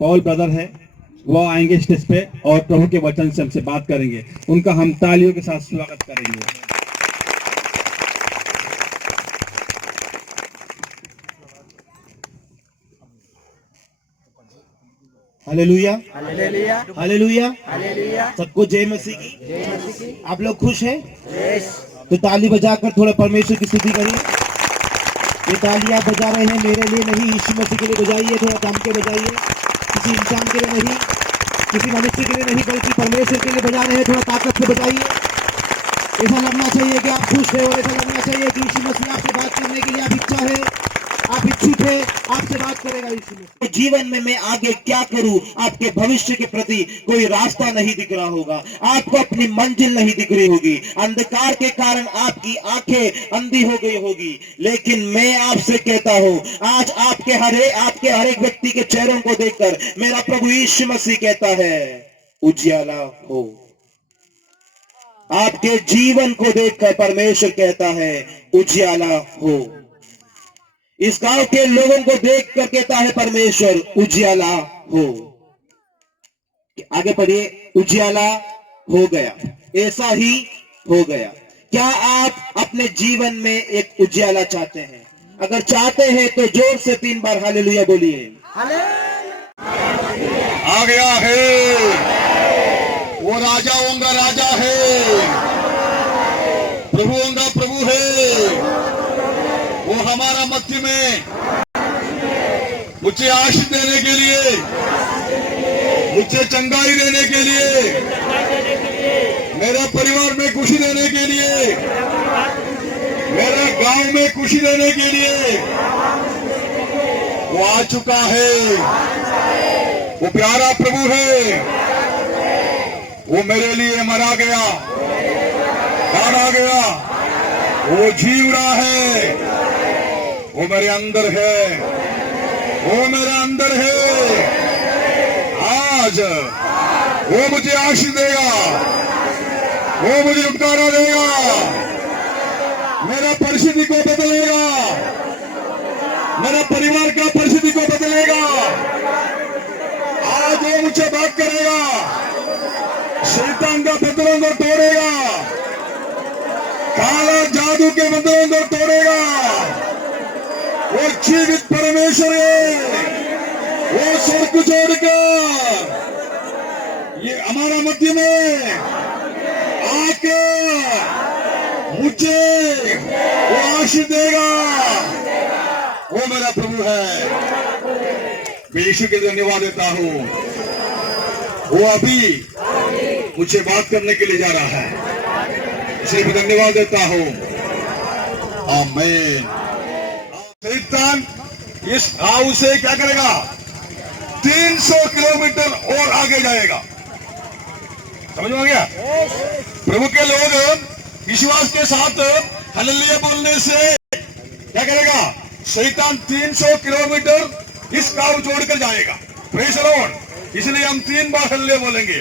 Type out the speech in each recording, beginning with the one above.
Paul brother है, वो आएंगे स्टेज पे और प्रभु के वचन से हमसे बात करेंगे। उनका हम तालियों के साथ स्वागत करेंगे। Hallelujah, hallelujah, hallelujah, hallelujah. सबको जय मसीह की। जय मसीह की। आप लोग खुश हैं? यस। तो ताली बजाकर थोड़ा परमेश्वर की स्तुति करिए। ये ताली आप बजा रहे हैं मेरे लिए नहीं, यीशु मसीह के लिए बजाइए, थोड़ा दम के बजाइए। किसी इंसान के लिए नहीं, किसी मनुष्य के लिए नहीं, बल्कि परमेश्वर के लिए बजा रहे हैं। थोड़ा ताकत से बजाइए। ऐसा लगना चाहिए कि आप खुश हैं और ऐसा लगना चाहिए कि यीशु मसीह आपसे बात करने के लिए आप इच्छा है, आप इच्छुक है, आपसे बात करेगा यीशु मसीह। जीवन में मैं आगे क्या करूं, आपके भविष्य के प्रति कोई रास्ता नहीं दिख रहा होगा, आपको अपनी मंजिल नहीं दिख रही होगी, अंधकार के कारण आपकी आंखें अंधी हो गई होगी। लेकिन मैं आपसे कहता हूं, आज आपके हर एक व्यक्ति के चेहरों को देखकर मेरा प्रभु यीशु मसीह कहता है, उजियाला हो। आपके जीवन को देखकर परमेश्वर कहता है, उजियाला हो। इस गांव के लोगों को देखकर कहता है परमेश्वर, उजियाला हो। आगे पढ़िए, उजियाला हो गया, ऐसा ही हो गया। क्या आप अपने जीवन में एक उजियाला चाहते हैं? अगर चाहते हैं तो जोर से 3 बार हालेलुया बोलिए। आ गया है, वो राजाओं का राजा है, प्रभुओं का प्रभु है। वो हमारा मध्य में मुझे आशीष देने के लिए, मुझे चंगाई देने के लिए, मेरे परिवार में खुशी देने के लिए, मेरे गांव में खुशी देने के लिए वो आ चुका है। वो प्यारा प्रभु है, वो मेरे लिए मरा गया, मारा गया, वो जी उड़ा है, वो मेरे अंदर है, वो मेरे अंदर है। आज वो मुझे आशीष देगा, वो मुझे छुटकारा देगा, मेरा परिस्थिति को बदलेगा, मेरा परिवार का परिस्थिति को बदलेगा। आज वो मुझे बात करेगा, शैतान का बंधनों को तोड़ेगा, काला जादू के बंधनों को तोड़ेगा। वो जीवित परमेश्वर है, वो स्वर्ग को छोड़कर ये हमारा मध्य में आके मुझे वो आशीष देगा। वो मेरा प्रभु है। मैं यीशु के धन्यवाद देता हूँ, वो अभी मुझे बात करने के लिए जा रहा है, इसलिए मैं धन्यवाद देता हूँ। आमीन। शैतान इस गांव से क्या करेगा? 300 किलोमीटर और आगे जाएगा। समझ में आ गया? प्रभु के लोग विश्वास के साथ हालेलुया बोलने से क्या करेगा? शैतान 300 किलोमीटर इस गांव छोड़कर जाएगा। Praise the Lord. इसलिए हम 3 बार हालेलुया बोलेंगे।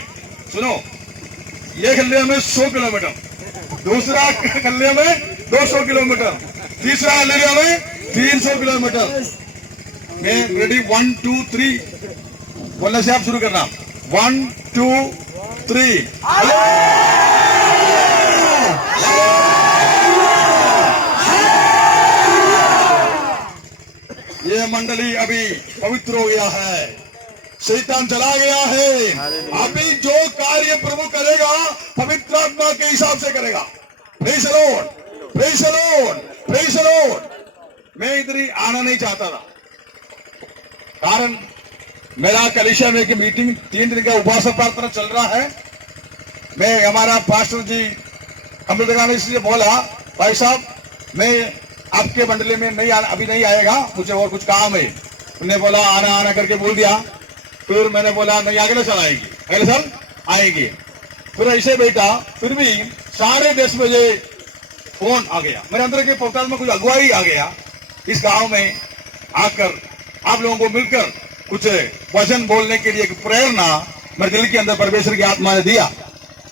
सुनो, एक हालेलुया में 100 किलोमीटर, दूसरा हालेलुया में 200 किलोमीटर, तीसरा हालेलुया में 300 किलोमीटर। मैं रेडी, 1 2 3 बोलने से आप शुरू करना। 1 2 3। ये मंडली अभी पवित्र हो गया है, शैतान चला गया है। अभी जो कार्य प्रभु करेगा पवित्र आत्मा के हिसाब से करेगा। Praise the Lord, praise the Lord, praise the Lord. मैं इधर ही आना नहीं चाहता था, कारण मेरा कलीसिया में एक मीटिंग 3 दिन का उपवास प्रार्थना चल रहा है। मैं हमारा पास्टर जी अमृतगान इसलिए बोला, भाई साहब मैं आपके मंडली में नहीं आना, अभी नहीं आएगा, मुझे और कुछ काम है। उन्होंने बोला आना आना करके बोल दिया। फिर मैंने बोला नहीं, अगले साल आएगी, अगले साल आएंगे। फिर ऐसे बैठा, फिर भी 10:30 बजे फोन आ गया मेरे अंदर के पोर्टल में, कुछ अगुवाई आ गया इस गांव में आकर आप लोगों को मिलकर कुछ वचन बोलने के लिए एक प्रेरणा मेरे दिल के अंदर परमेश्वर की आत्मा ने दिया।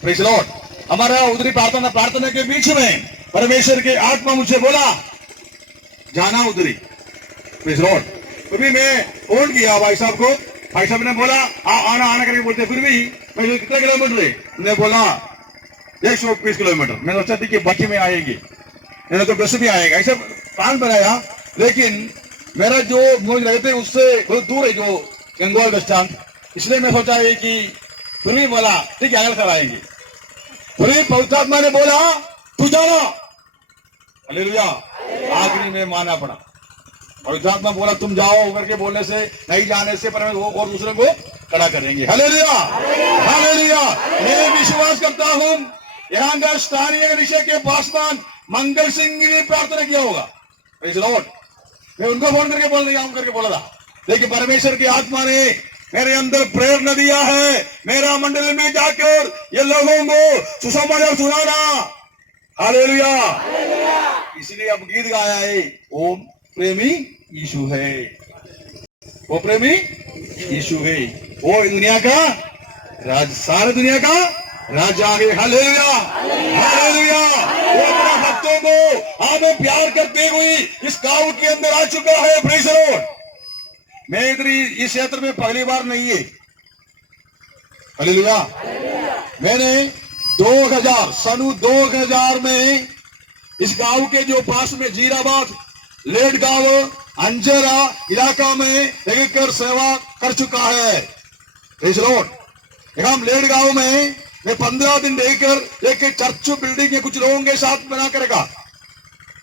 Praise the Lord. हमारा उधरी प्रार्थना के बीच में परमेश्वर की आत्मा मुझे बोला जाना उधरी। Praise the Lord. तो भी मैं फोन किया भाई साहब को, भाई साहब ने बोला आना आना करके बोलते, फिर भी मैं जो कितने किलोमीटर है, ने बोला 120 किलोमीटर। मैं सोचा थी कि बाकी में आएगी, नहीं तो बस भी आएगा, ऐसे प्लान बनाया। लेकिन मेरा जो मुझे लगे थे उससे बहुत दूर है जो गंगवाल बस स्टैंड, इसलिए मैं सोचा है कि फिर भी बोला ठीक है अगले साल आएंगे। फिर भी पवित्रात्मा ने बोला तू जाना, हालेलुया। आखिरी में माना पड़ा। पवित्रात्मा बोला तुम जाओ करके बोलने से, नहीं जाने से पर वो और दूसरे को खड़ा करेंगे। Hallelujah, hallelujah. मैं विश्वास करता हूं यहाँ का स्थानीय विषय के पासवान मंगल सिंह ने प्रार्थना किया होगा। Praise the Lord. मैं उनको फोन करके बोला था, लेकिन परमेश्वर की आत्मा ने मेरे अंदर प्रेरणा दिया है मेरा मंडल में जाकर ये लोगों को सुसमाचार सुनाना। हालेलुया। इसलिए अब गीत गाया है, ओम प्रेमी यीशु है, वो प्रेमी यीशु है, वो दुनिया का राज, सारे दुनिया का राजा है। Hallelujah, hallelujah. वो अपने भक्तों को हमें प्यार करते हुए इस गांव के अंदर आ चुका है। Praise the Lord. मैं इधर इस क्षेत्र में पहली बार नहीं है। हालेलुया। मैंने 2000 में इस गांव के जो पास में जीराबाद, लेट गांव, अंजरा इलाका में रहकर सेवा कर चुका है। Praise the Lord. हम लेट गांव में मैं 15 दिन रहकर एक चर्च बिल्डिंग के कुछ लोगों के साथ बना करेगा।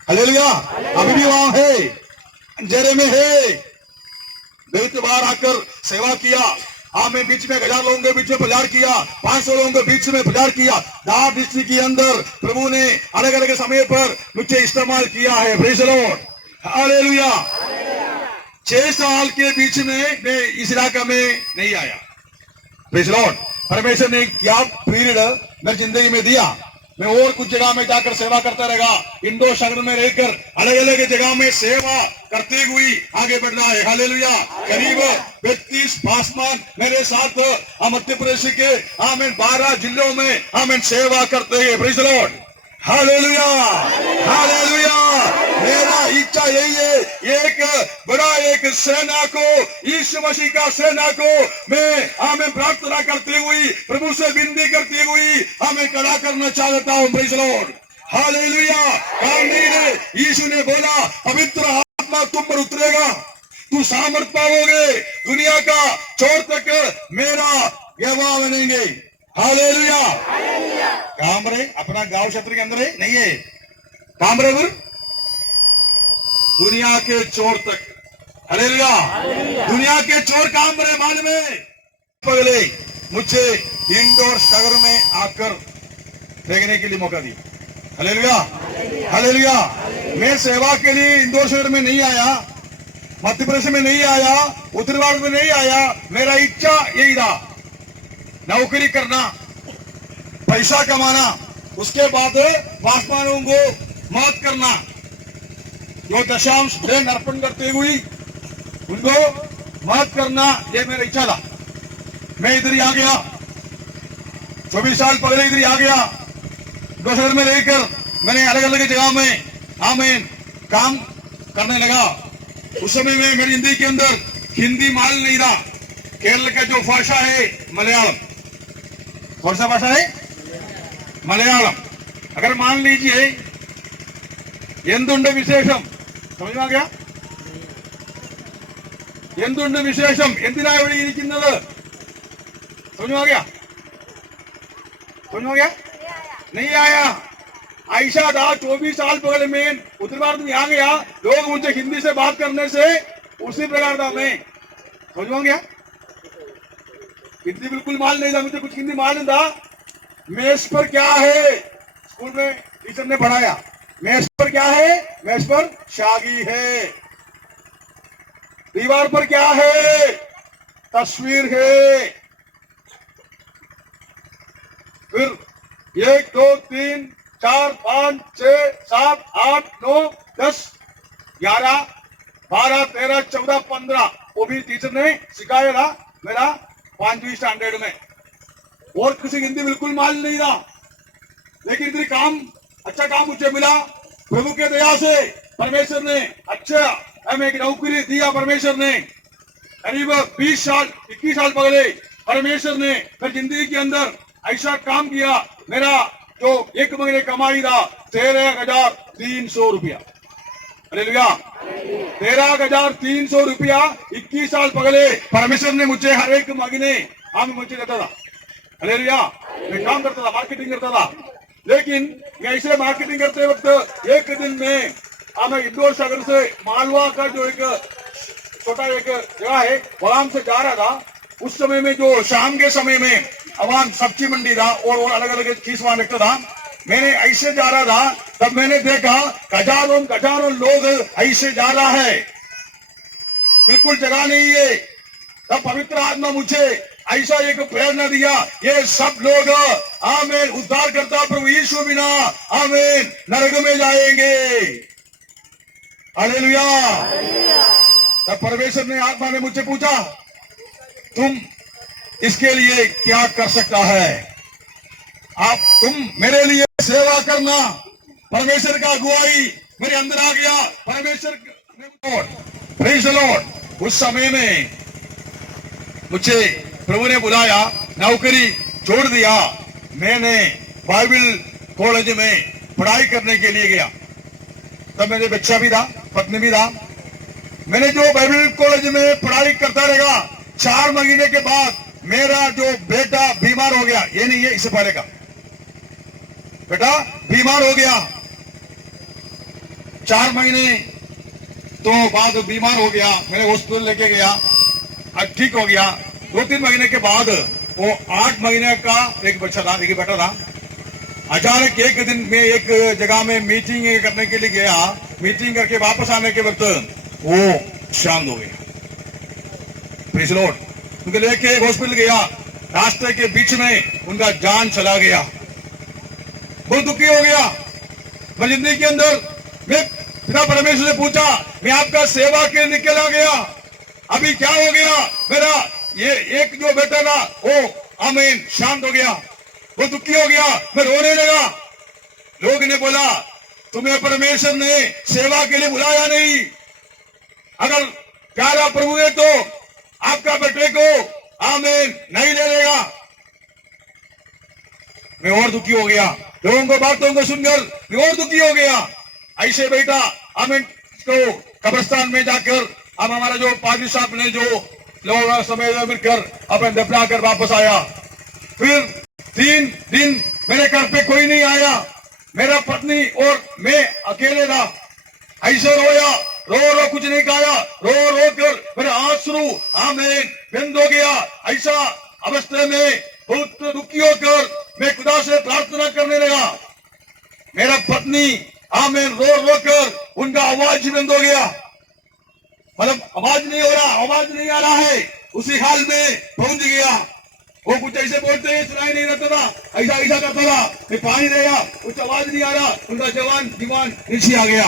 हालेलुया। अभी भी वहां है, अंजरे में है। बहुत बार आकर सेवा किया। मैं बीच में 1000 लोगों के बीच में प्रचार किया, 500 लोगों के बीच में प्रचार किया। 10 डिस्ट्रिक्ट के अंदर प्रभु ने अलग अलग समय पर मुझे इस्तेमाल किया है। Praise the Lord. हालेलुया। 6 साल के बीच में मैं इस इलाका में नहीं आया। Praise the Lord. परमेश्वर ने क्या पीरियड मेरी जिंदगी में दिया। मैं और कुछ जगह में जाकर सेवा करता रहेगा। इंदौर शहर में रहकर अलग अलग जगह में सेवा करते हुए आगे बढ़ना है। हालेलुया। करीब 32 पासवान मेरे साथ मध्य प्रदेश के 12 जिलों में सेवा करते हैं। Praise the Lord. Hallelujah, hallelujah. मेरा इच्छा यही है, एक बड़ा एक सेना को, यीशु मसीह का सेना को मैं प्रार्थना करते हुए, प्रभु से विनती करते हुए हमें खड़ा करना चाहता हूं। Praise the Lord. हालेलुया। यीशु ने बोला पवित्र आत्मा तुम पर उतरेगा, तू सामर्थ पाओगे, दुनिया का छोर तक मेरा गवाह बनेंगे। हालेलुया। कामरे अपना गांव क्षेत्र के अंदर है, नहीं है कामरे पर दुनिया के चोर तक। हालेलुया। दुनिया के चोर कामरे मान में पगले मुझे इंदौर शहर में आकर देखने के लिए मौका दिया। Hallelujah, hallelujah. मैं सेवा के लिए इंदौर शहर में नहीं आया, मध्य प्रदेश में नहीं आया, उत्तर भारत में नहीं आया। मेरा इच्छा यही था, नौकरी करना, पैसा कमाना, उसके बाद पासवानों को मदद करना, जो दशांश देन अर्पण करते हुए उनको मदद करना, ये मेरा इच्छा था। मैं इधर ही आ गया, 24 साल पहले इधर ही आ गया। शहर में रहकर मैंने अलग अलग जगह में काम करने लगा। उस समय में मेरी जिंदगी के अंदर हिंदी माल नहीं था। केरल का जो भाषा है मलयालम, कौन सा भाषा है? मलयालम। अगर मान लीजिए എന്തുണ്ട് വിശേഷം, समझ में आ गया? എന്തുണ്ട് വിശേഷം, എന്തിനാ ഇവിടെ ഇരിക്കുന്നത്, समझ में आ गया? समझ में आ गया? नहीं आया। ऐसा था 24 साल पहले मैं उत्तर भारत में आ गया, लोग मुझे हिंदी से बात करने से उसी प्रकार था मैं। समझ में आ गया? हिंदी बिल्कुल माल नहीं था, मुझे कुछ हिंदी माल नहीं था। मेज पर क्या है, स्कूल में टीचर ने पढ़ाया, मेज पर क्या है, मेज पर शागी है। दीवार पर क्या है, तस्वीर है। फिर 1 2 3 4 5 6 7 8 9 10 11 12 13 14 15 वो भी टीचर ने सिखाया था मेरा 5वीं स्टैंडर्ड में। और किसी हिंदी बिल्कुल मालूम नहीं था, लेकिन इतनी काम, अच्छा काम मुझे मिला प्रभु के दया से। परमेश्वर ने अच्छा हमें एक नौकरी दिया परमेश्वर ने। करीब 20 साल 21 साल पहले परमेश्वर ने मेरी जिंदगी के अंदर ऐसा काम किया। मेरा जो एक महीने कमाई था 13,300 रुपया। हालेलुया। 13,300 रुपया 21 साल पहले परमेश्वर ने मुझे हर एक महीने मुझे देता था। हालेलुया। मैं काम करता था, मार्केटिंग करता था। लेकिन मैं ऐसे मार्केटिंग करते वक्त एक दिन में मैं इंदौर सागर से मालवा का जो एक छोटा एक जगह है वहां से जा रहा था। उस समय में जो शाम के समय में वहां सब्जी मंडी था और अलग अलग चीज वहां रखता था। मैंने ऐसे जा रहा था, तब मैंने देखा हजारों लोग ऐसे जा रहा है, बिल्कुल जगह नहीं है। तब पवित्र आत्मा मुझे ऐसा एक प्रेरणा दिया, ये सब लोग आमीन उद्धार करता प्रभु यीशु बिना आमीन नरक में जाएंगे। हालेलुया। तब परमेश्वर ने आत्मा ने मुझसे पूछा, तुम इसके लिए क्या कर सकता है? तुम मेरे लिए सेवा करना। परमेश्वर का अगुवाई मेरे अंदर आ गया। परमेश्वर प्रेज़ द लॉर्ड। उस समय में मुझे प्रभु ने बुलाया, नौकरी छोड़ दिया। मैंने बाइबल कॉलेज में पढ़ाई करने के लिए गया। तब मेरे बच्चा भी था, पत्नी भी था। मैंने जो बाइबल कॉलेज में पढ़ाई करता रहेगा, 4 महीने के बाद मेरा जो बेटा बीमार हो गया। ये नहीं है, इससे पहले का बेटा बीमार हो गया। 4 महीने तो बाद बीमार हो गया। मैंने हॉस्पिटल लेके गया, अब ठीक हो गया। 2-3 महीने के बाद वो 8 महीने का एक बच्चा था, एक बेटा था। अचानक एक दिन में एक जगह में मीटिंग करने के लिए गया। मीटिंग करके वापस आने के वक्त वो शांत हो गया। Praise the Lord. उनके लेके हॉस्पिटल गया, रास्ते के बीच में उनका जान चला गया। बहुत दुखी हो गया। मैं जिंदगी के अंदर मैं पिता परमेश्वर से पूछा, मैं आपका सेवा के लिए निकला गया, अभी क्या हो गया? मेरा ये एक जो बेटा ना वो आमीन शांत हो गया। वो दुखी हो गया, मैं रोने लगा। लोग ने बोला, तुम्हें परमेश्वर ने सेवा के लिए बुलाया नहीं। अगर प्यारा प्रभु है तो आपका बेटे को आमीन नहीं ले लेगा। मैं और दुखी हो गया। लोगों को बातों को सुनकर मैं और दुखी हो गया। ऐसे बेटा आमीन तो कब्रिस्तान में जाकर अब हमारा जो पादी साहब ने जो लोग समय मिलकर अपने दफना कर वापस आया। फिर 3 दिन मेरे घर पे कोई नहीं आया। मेरा पत्नी और मैं अकेले था। ऐसे रोया, रो कुछ नहीं खाया, रो कर मेरे आंसू आमीन बंद हो गया। ऐसा अवस्था में बहुत दुखी होकर मैं खुदा से प्रार्थना करने लगा। मेरा पत्नी आमीन रो कर उनका आवाज बंद हो गया। मतलब आवाज नहीं हो रहा, आवाज नहीं आ रहा है। उसी हाल में पहुंच गया। वो कुछ ऐसे बोलते हैं, सुनाई नहीं रहता था, ऐसा करता था। मैं पानी देगा, कुछ आवाज नहीं आ रहा। उनका जवान नीचे आ गया।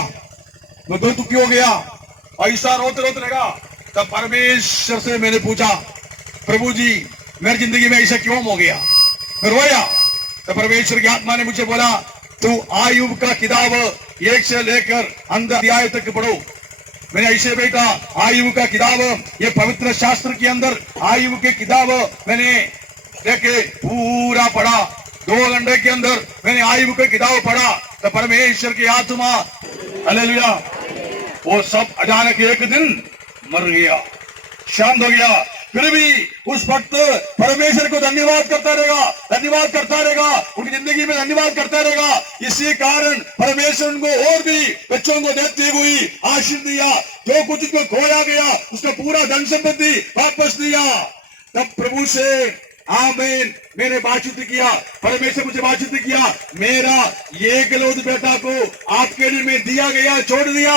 मैं बहुत दुखी हो गया। ऐसा रोते लगा। तब परमेश्वर से मैंने पूछा, प्रभु जी मेरी जिंदगी में ऐसा क्यों हो गया? मैं रोया। तो परमेश्वर की आत्मा ने मुझे बोला, तू आयुब का किताब 1 से लेकर अंत अध्याय तक पढ़ो। मैंने ऐसे बेटा आयुब का किताब, ये पवित्र शास्त्र के अंदर आयुब के किताब मैंने लेके पूरा पढ़ा। 2 घंटे के अंदर मैंने आयुब का किताब पढ़ा। तो परमेश्वर की आत्मा हालेलुया वो सब अचानक एक दिन मर गया, शांत हो गया। फिर भी उस वक्त परमेश्वर को धन्यवाद करता रहेगा, उनकी जिंदगी में धन्यवाद करता रहेगा। इसी कारण परमेश्वर उनको और भी बच्चों को देते हुए आशीष दिया। जो कुछ उसको खोया गया उसका पूरा धन संपत्ति वापस दिया। तब प्रभु से आमीन मैंने बातचीत किया। परमेश्वर मुझे बातचीत किया, मेरा ये एकलौते बेटा को आपके लिए मैं दिया गया, छोड़ दिया।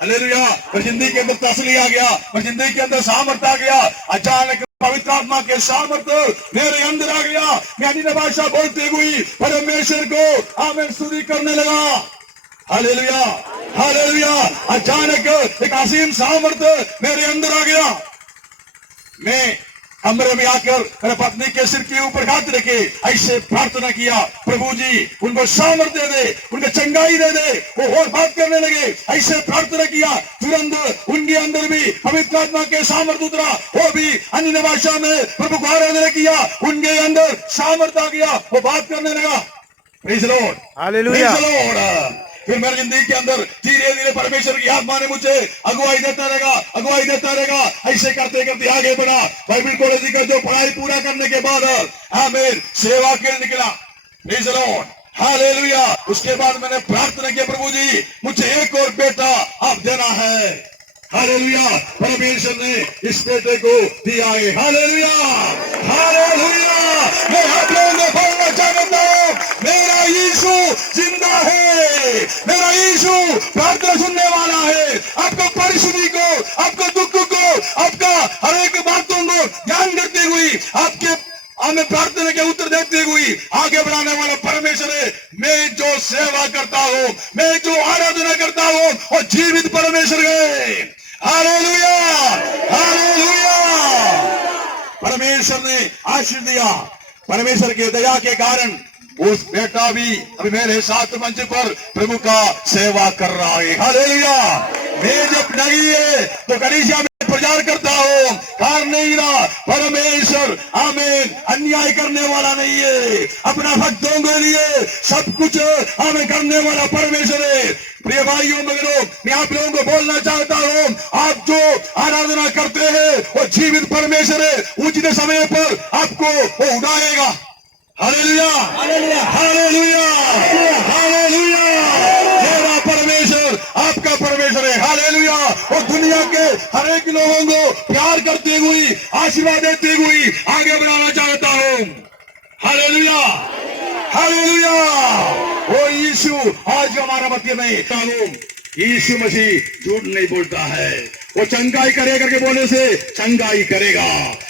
हालेलुया। और जिंदगी के अंदर तसली आ गया, और जिंदगी के अंदर सामर्थ आ गया। अचानक पवित्र आत्मा के सामर्थ मेरे अंदर आ गया। मैं अन्य भाषा बोलते हुए परमेश्वर को आमीन स्तुति करने लगा। Hallelujah hallelujah. अचानक एक असीम सामर्थ मेरे अंदर आ गया। मैं कमरे में आकर मेरे पत्नी के सिर के ऊपर हाथ रखे ऐसे प्रार्थना किया, प्रभु जी उनको सामर्थ्य दे, उनको चंगाई दे दे। वो और बात करने लगे, ऐसे प्रार्थना किया, तुरंत उनके अंदर भी पवित्र आत्मा के सामर्थ्य उतरा। वो भी अन्य भाषा में प्रभु को आराधना किया, उनके अंदर सामर्थ्य आ गया, वो बात करने लगा। Praise the Lord, hallelujah. Praise the Lord. फिर मेरी जिंदगी के अंदर धीरे धीरे परमेश्वर की आत्मा ने मुझे अगुवाई देता रहेगा। ऐसे करते करते आगे बढ़ा। बाइबल कॉलेज का जो पढ़ाई पूरा करने के बाद आमीन सेवा के लिए निकला। Praise the Lord, hallelujah. उसके बाद मैंने प्रार्थना किया, प्रभु जी मुझे एक और बेटा आप देना है। हालेलुया, परमेश्वर ने इस बेटे को दिया है। Hallelujah, hallelujah. मैं आप लोगों को बोलना चाहता हूं, मेरा यीशु जिंदा है, मेरा यीशु प्रार्थना सुनने वाला है। आपका परिस्थिति को, आपका दुख को, आपका हर एक बातों को ध्यान करते हुए, आपके हमें प्रार्थना के उत्तर देते हुए आगे बढ़ाने वाला परमेश्वर है। मैं जो सेवा करता हूं, मैं जो आराधना करता हूं, वो जीवित परमेश्वर है। Hallelujah, hallelujah. परमेश्वर ने आशीष दिया। परमेश्वर की दया के कारण उस बेटा भी अभी मेरे साथ मंच पर प्रभु का सेवा कर रहा है। हालेलुया। मैं जब नहीं है तो कलीसिया में प्रचार करता हूं, कार नहीं रहा। परमेश्वर आमीन अन्याय करने वाला नहीं है, अपना भक्तों के लिए सब कुछ हमें करने वाला परमेश्वर है। प्रिय भाइयों बहनों, मैं आप लोगों को बोलना चाहता हूं, आप जो आराधना करते हैं वो जीवित परमेश्वर है। उचित समय पर आपको वो उड़ाएगा। Hallelujah, hallelujah, hallelujah, hallelujah. मेरा परमेश्वर आपका परमेश्वर है। हालेलुया। और दुनिया के हर एक लोगों को प्यार करते हुए, आशीर्वाद देते हुए आगे बढ़ाना चाहता हूं। Hallelujah, hallelujah. वो यीशु आज हमारा मध्य में कानून, यीशु मसीह झूठ नहीं बोलता है। वो चंगाई करे करके बोलने से चंगाई करेगा,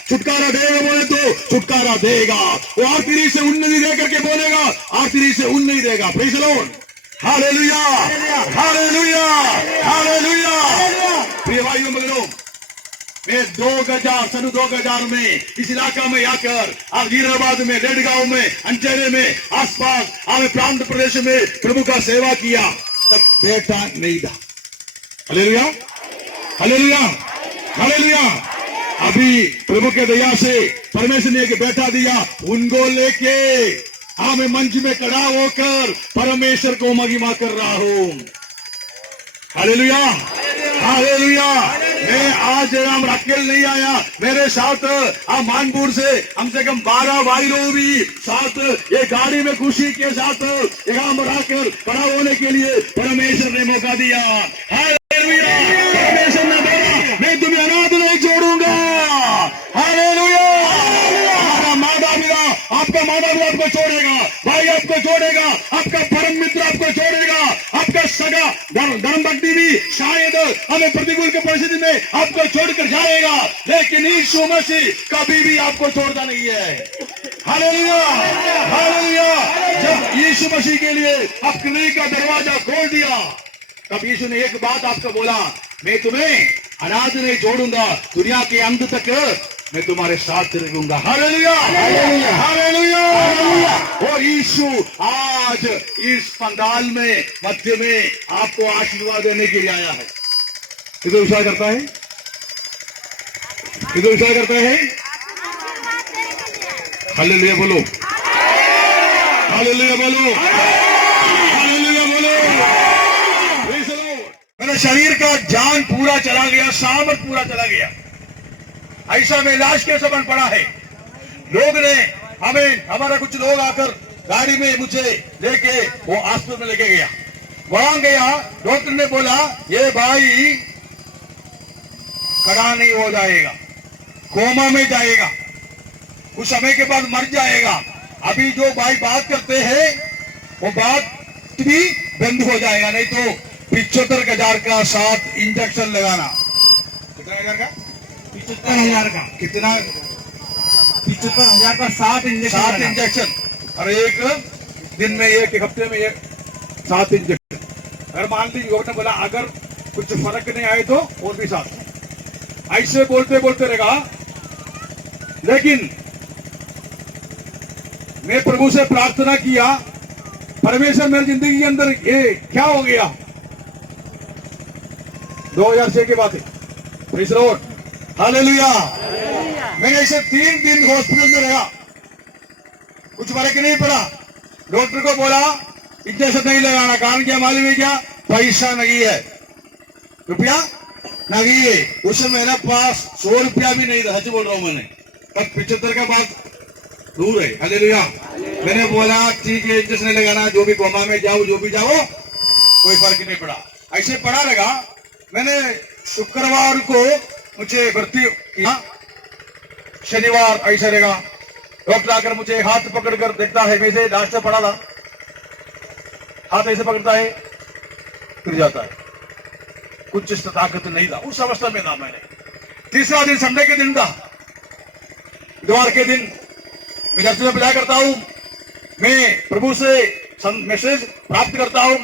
छुटकारा देगा बोले तो छुटकारा देगा। वो आखिरी से उन्नति दे करके बोलेगा, आखिरी से उन्नति देगा। Praise the Lord, hallelujah, hallelujah, hallelujah. प्रिय भाइयों बहनों, मैं 2000 में इस इलाका में आकर हैदराबाद में, लेडगांव में, अंचेरे में, आसपास आवे प्रांत प्रदेश में प्रभु का सेवा किया, तब बेटा नहीं था। Hallelujah, hallelujah, hallelujah. अभी प्रभु के दया से परमेश्वर ने एक बेटा दिया, उनको लेके हमें मंच में खड़ा होकर परमेश्वर को महिमा कर रहा हूं। Hallelujah, hallelujah. मैं आज हम अकेले नहीं आया, मेरे साथ मानपुर से कम 12 भाई लोग भी साथ एक गाड़ी में खुशी के साथ यहाँ बढ़ाकर खड़ा होने के लिए परमेश्वर ने मौका दिया। हालेलुया। परमेश्वर ने बोला मैं तुम्हें अनाथ नहीं छोड़ूंगा। हालेलुया। आपका माता भी आपको छोड़ेगा, भाई आपको छोड़ेगा, आपका परम मित्र आपको छोड़ेगा, आपका सगा धर्म भक्ति भी शायद हमें प्रतिकूल के परिस्थिति में आपको छोड़कर जाएगा, लेकिन यीशु मसीह कभी भी आपको छोड़ता नहीं है। Hallelujah, hallelujah. जब यीशु मसीह के लिए अपने का दरवाजा खोल दिया, तब यीशु ने एक बात आपको बोला, मैं तुम्हें अनाथ नहीं छोड़ूंगा, दुनिया के अंत तक मैं तुम्हारे साथ रहूंगा। Hallelujah, hallelujah, hallelujah. और यीशु आज इस पंडाल में मध्य में आपको आशीर्वाद देने के लिए आया है। किधर विचार करता है, किधर विचार करता है? हालेलुया बोलो, हालेलुया बोलो, हालेलुया बोलो। मेरे शरीर का जान पूरा चला गया, सामर्थ पूरा चला गया, ऐसा में लाश के समान पड़ा है। लोग ने हमारा कुछ लोग आकर गाड़ी में मुझे लेके वो अस्पताल में लेके गया। वहां गया, डॉक्टर ने बोला ये भाई खड़ा नहीं हो जाएगा, कोमा में जाएगा, कुछ समय के बाद मर जाएगा। अभी जो भाई बात करते हैं वो बात भी बंद हो जाएगा, नहीं तो 75,000 का 7 इंजेक्शन लगाना। कितना हजार का? 75,000 का। कितना? 75,000 का 7 इंजेक्शन। और एक दिन में, एक हफ्ते में 7 इंजेक्शन। अगर मान लीजिए डॉक्टर बोला अगर कुछ फर्क नहीं आए तो और भी 7। ऐसे बोलते बोलते रहेगा, लेकिन मैं प्रभु से प्रार्थना किया, परमेश्वर मेरी जिंदगी के अंदर ये क्या हो गया। 2006 के बाद प्रेज़ द लॉर्ड, हालेलुया। मैंने ऐसे 3 दिन हॉस्पिटल में रहा, कुछ फर्क नहीं पड़ा। डॉक्टर को बोला इंजेक्शन नहीं लगाना, कारण क्या मालूम है क्या, पैसा नहीं है, रुपया नहीं है। उस समय मेरे पास 100 रुपया भी नहीं था, सच बोल रहा हूं मैंने, पर 75 का बात दूर है, हालेलुया। मैंने बोला ठीक है इंजेक्शन नहीं लगाना, जो भी कोमा में जाओ जो भी जाओ, कोई फर्क नहीं पड़ा। ऐसे पड़ा लगा। मैंने शुक्रवार को मुझे भर्ती किया, शनिवार ऐसा रहेगा। डॉक्टर आकर मुझे हाथ पकड़कर देखता है, वैसे लास्ट पड़ा था, हाथ ऐसे पकड़ता है फिर जाता है, कुछ ताकत नहीं था उस अवस्था में था मैंने। तीसरा दिन संडे के दिन था, बुधवार के दिन मैं घर से प्रचार करता हूं, मैं प्रभु से मैसेज प्राप्त करता हूं।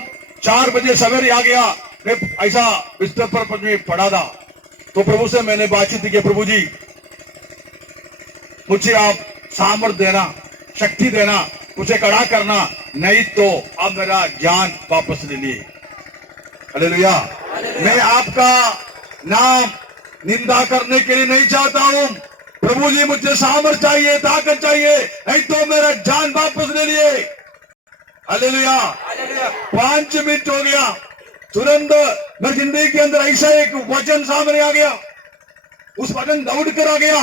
4 बजे सवेरे आ गया, मैं ऐसा बिस्तर पर मैं पड़ा था, तो प्रभु से मैंने बातचीत की, प्रभु जी मुझे आप सामर्थ देना, शक्ति देना, मुझे खड़ा करना, नहीं तो आप मेरा जान वापस ले लिए। हालेलुया। मैं आपका नाम निंदा करने के लिए नहीं चाहता हूं, प्रभु जी मुझे सामर्थ चाहिए, ताकत चाहिए, नहीं तो मेरा जान वापस ले लिए। हालेलुया। 5 मिनट हो गया, तुरंत मेरी जिंदगी के अंदर ऐसा एक वचन सामने आ गया। उस वचन दौड़ कर आ गया।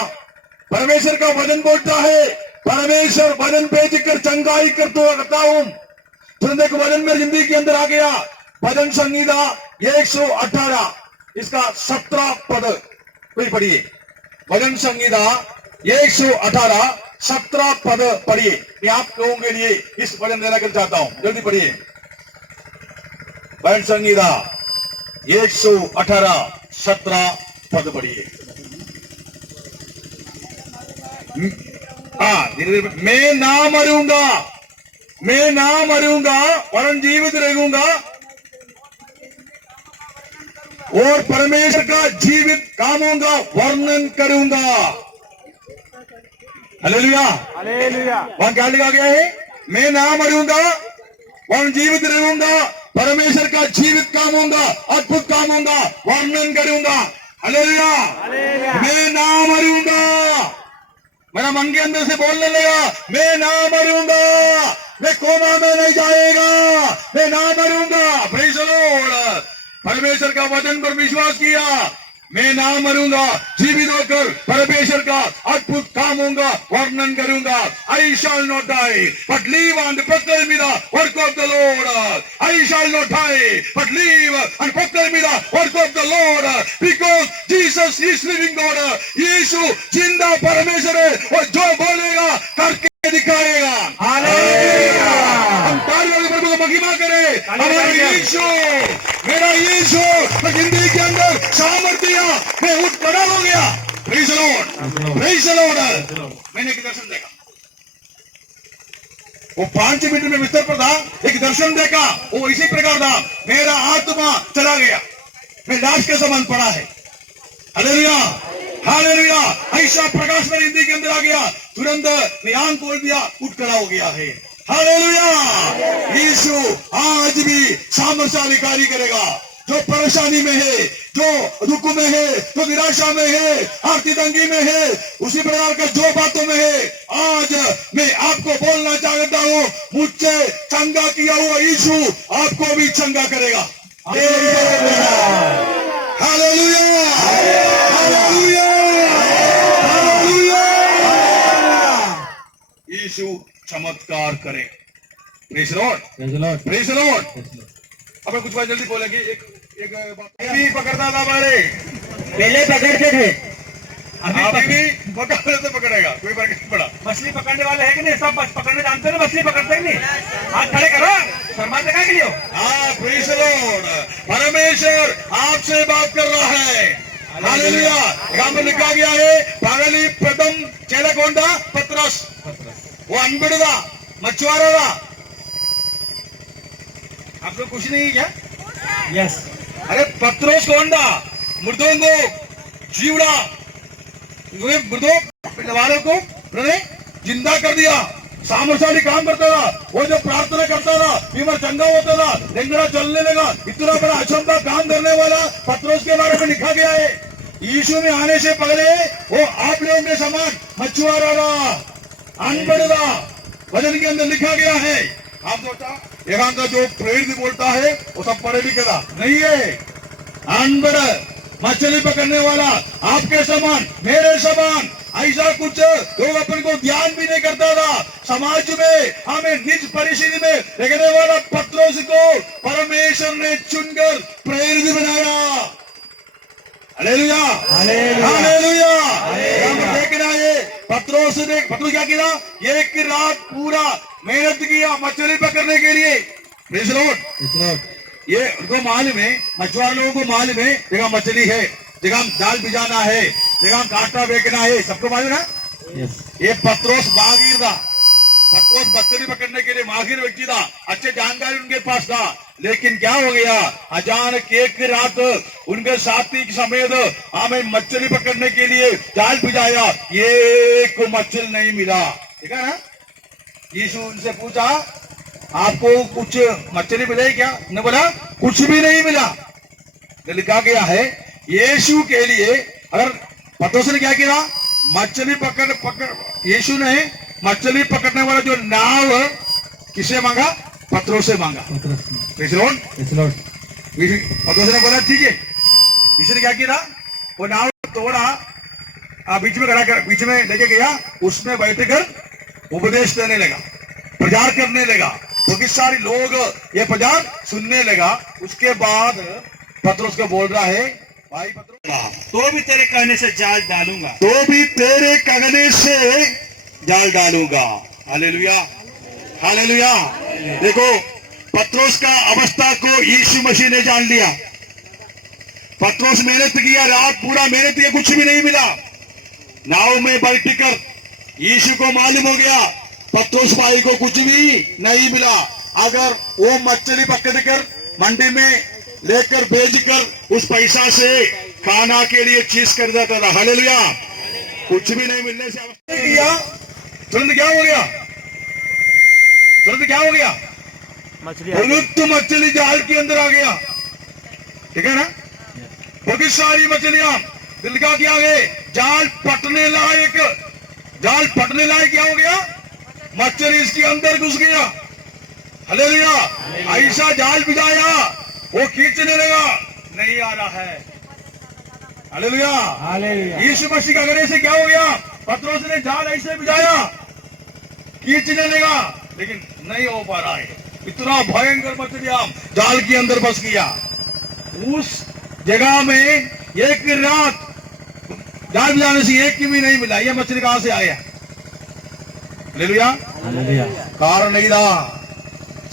परमेश्वर का वचन बोलता है, परमेश्वर वचन भेजकर चंगाई करता हूं। तुरंत एक वचन मेरी जिंदगी के अंदर आ गया। भजन संहिता 118 इसका 17 पद कोई पढ़िए। भजन संहिता 118 17 पद पढ़िए। मैं आप लोगों के लिए इस वचन देना कर चाहता हूं, जल्दी पढ़िए। भजन संहिता 118 17 पद पढ़िए। मैं ना मरूंगा, मैं ना मरूंगा वरन जीवित रहूंगा और परमेश्वर का जीवित कामों का वर्णन करूंगा। Hallelujah, hallelujah. वहां क्या लिखा गया है? मैं ना मरूंगा वरन जीवित रहूंगा, परमेश्वर का जीवित कामों का अद्भुत कामों का वर्णन करूंगा। हालेलुया। मैं ना मरूंगा, मेरा मन के अंदर से बोलने लगा, मैं ना मरूंगा, मैं कोमा में नहीं जाएगा, मैं ना मरूंगा। Praise the Lord. परमेश्वर का वचन पर विश्वास किया, मैं ना मरूंगा, जीवित होकर परमेश्वर का अद्भुत कामों का वर्णन करूंगा। I shall not die, but live and proclaim the work of the Lord. I shall not die, but live and proclaim the work of the Lord. Because Jesus is living God. यीशु जिंदा परमेश्वर है और जो बोलेगा करके दिखाएगा। Hallelujah. हम तालियों से प्रभु को महिमा करें। हमारा यीशु, मेरा यीशु जिंदगी के अंदर सामर्थ्य दिया, मैं उठ खड़ा हो गया। Praise the Lord, praise the Lord. मैंने एक दर्शन देखा, वो 5 मिनट में बिस्तर पर था, एक दर्शन देखा, वो इसी प्रकार था, मेरा आत्मा चला गया, मैं लाश के समान पड़ा है। Hallelujah, hallelujah. ऐसा प्रकाश मेरी जिंदगी के अंदर आ गया, तुरंत मैं आंख खोल दिया, उठ खड़ा हो गया है। हालेलुया। यीशु आज भी सामर्थ्यशाली कार्य करेगा। जो परेशानी में है, जो दुख में है, जो निराशा में है, आर्थिक तंगी में है, उसी प्रकार का जो बातों में है, आज मैं आपको बोलना चाहता हूं, मुझसे चंगा किया हुआ यीशु आपको भी चंगा करेगा। Hallelujah, hallelujah, hallelujah. यीशु चमत्कार करे। Praise the Lord, praise the Lord, praise the Lord. अब कुछ बात जल्दी बोलेंगे। एक भी पकड़ता था हमारे, पहले पकड़ते थे, अभी भी पकड़ने से पकड़ेगा, कोई फर्क नहीं पड़ा। मछली पकड़ने वाले है कि नहीं? सब पकड़ने जानते हो ना, मछली पकड़ते नहीं। हाथ खड़े करो, शर्माते क्या के लिए हो? हाँ, प्रेज़ द लॉर्ड। परमेश्वर आपसे बात कर रहा है। हालेलुया। यहाँ पर लिखा गया है, पगली प्रथम चेला कौन था? पतरस। वो अनपढ़ था, मछुआरा था। आप लोग कुछ नहीं क्या? यस। अरे पत्रोस कौन था? मृदोंगो जीवड़ा, मृदो वालों को उन्होंने जिंदा कर दिया। सामरसाली काम करता था, वो जो प्रार्थना करता था, बीमार चंगा होता था, लेंगड़ा चलने लगा। इतना बड़ा अचंभा काम करने वाला पत्रोस के बारे में लिखा गया है। यीशु में आने से पहले वो आप लोगों के समान मछुआरा था, अनपढ़ था, वचन के अंदर लिखा गया है। आप सोचा यहाँ का जो प्रेरित बोलता है वो सब पढ़े लिखे था नहीं है, अनपढ़ मछली पकड़ने वाला, आपके समान मेरे समान, ऐसा कुछ लोग अपन को ध्यान भी नहीं करता था। समाज में हमें निज परिस्थिति में रहने वाला पत्रोस को परमेश्वर ने चुनकर प्रेरित बनाया। Hallelujah, hallelujah. देखना ये पत्रोस क्या किया, एक रात पूरा मेहनत किया मछली पकड़ने के लिए। Praise the Lord. ये उनको मालूम है, मछुआरे लोगों को मालूम है जगह मछली है, जगह जाल बिजाना है, जगह कांटा बेचना है, सबको मालूम है। ये पत्रोस माहिर था, पत्रोस मछली पकड़ने के लिए माहिर व्यक्ति था, अच्छे जानकारी उनके पास था। लेकिन क्या हो गया, अचानक एक रात उनके साथी समेत हमें मछली पकड़ने के लिए जाल बिजाया, एक मछली नहीं मिला। ठीक है ना। यीशु उनसे पूछा आपको कुछ मछली मिले क्या? ने बोला कुछ भी नहीं मिला। लिखा गया है यीशु के लिए, अगर पत्रोस ने क्या किया, मछली पकड़ यीशु ने मछली पकड़ने वाला जो नाव किसे मांगा, पत्रोस से मांगा। पत्रोस ने बोला ठीक है। यीशु ने क्या किया, वो नाव तोड़ा, बीच में खड़ा कर, बीच में लेके गया, उसमें बैठकर उपदेश देने लगा, प्रचार करने लगा। क्योंकि सारे लोग ये प्रचार सुनने लगा। उसके बाद पत्रोस को बोल रहा है, भाई पत्रोस, तो भी तेरे कहने से जाल डालूंगा, तो भी तेरे कहने से जाल डालूंगा। Hallelujah, hallelujah. देखो पत्रोस का अवस्था को यीशु मसीह ने जान लिया। पत्रोस मेहनत किया, रात पूरा मेहनत किया, कुछ भी नहीं मिला। नाव में बैठकर यीशु को मालूम हो गया पत्रोस भाई को कुछ भी नहीं मिला। अगर वो मछली पकड़कर मंडी में लेकर बेचकर उस पैसा से खाना के लिए चीज कर देता था। हालेलुया। कुछ भी नहीं मिलने से किया, तुरंत क्या हो गया, तुरंत क्या हो गया, मछली जाल के अंदर आ गया। ठीक है ना। बहुत सारी मछलियां दिल का क्या गए, जाल पटने लायक, जाल पटने लायक क्या हो गया, मछली इसके अंदर घुस गया। हालेलुया। ऐसा जाल बिछाया, वो खींचने लगा, नहीं आ रहा है। Hallelujah, hallelujah. यीशु मसीह का करने से क्या हो गया, पत्रोस ने जाल ऐसे बिछाया, खींचने लगा, लेकिन नहीं हो पा रहा है। इतना भयंकर मछलियां जाल के अंदर फंस गया। उस जगह में एक रात जाल बिछाने से एक की भी नहीं मिला। ये मछली कहां से आया? Hallelujah, hallelujah. कारण नहीं था।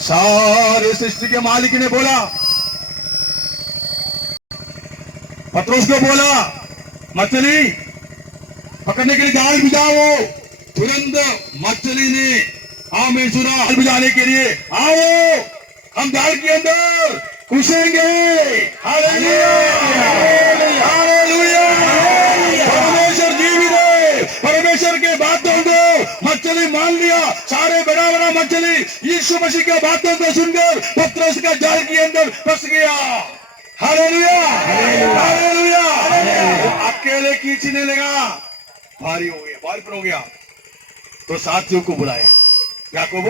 सारे सृष्टि के मालिक ने बोला, पत्रोस को बोला, मछली पकड़ने के लिए जाल बिछाओ। तुरंत मछली ने हमें सुना, जाल बिछाने के लिए आओ, हम जाल के अंदर घुसेंगे। Hallelujah, hallelujah. परमेश्वर जीवित है। परमेश्वर के बातों को मछली मान लिया। सारे बड़ा बड़ा मछली यीशु मसीह के बातों को सुनकर पत्रोस का जाल के अंदर फंस गया। Hallelujah, hallelujah. अकेले खींचने लगा, भारी हो गया, भारी पर हो गया। तो साथियों को बुलाया, याकूब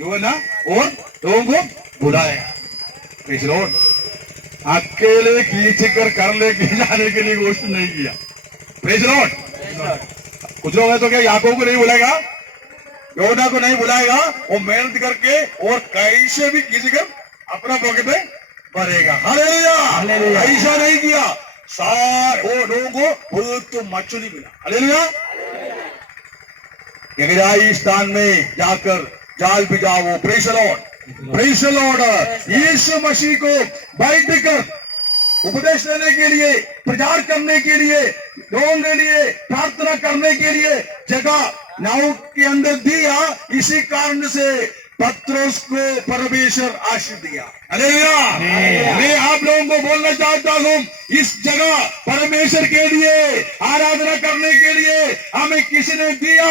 यूहन्ना और लोगों को बुलाया। Praise the Lord. अकेले खींच कर लेके जाने के लिए कोशिश नहीं किया। Praise the Lord. कुछ लोग है तो क्या याकूब को नहीं बुलाएगा, यूहन्ना को नहीं बुलाएगा, वो मेहनत करके और कैसे भी खींच कर अपना पॉकेट में भरेगा। हालेलुया, ऐसा नहीं किया। सारे वो लोगों को बहुत मछली मिला। हालेलुया। गहराई स्थान में जाकर जाल बिछाओ। Praise the Lord, praise the Lord. Yeshu Masih को बैठकर उपदेश देने के लिए, प्रचार करने के लिए, लोगों के लिए प्रार्थना करने के लिए जगह नाव के अंदर दिया। इसी कारण से पत्रोस को परमेश्वर आशीष दिया। हालेलुया। मैं आप लोगों को बोलना चाहता हूं, इस जगह परमेश्वर के लिए आराधना करने के लिए हमें किसी ने दिया,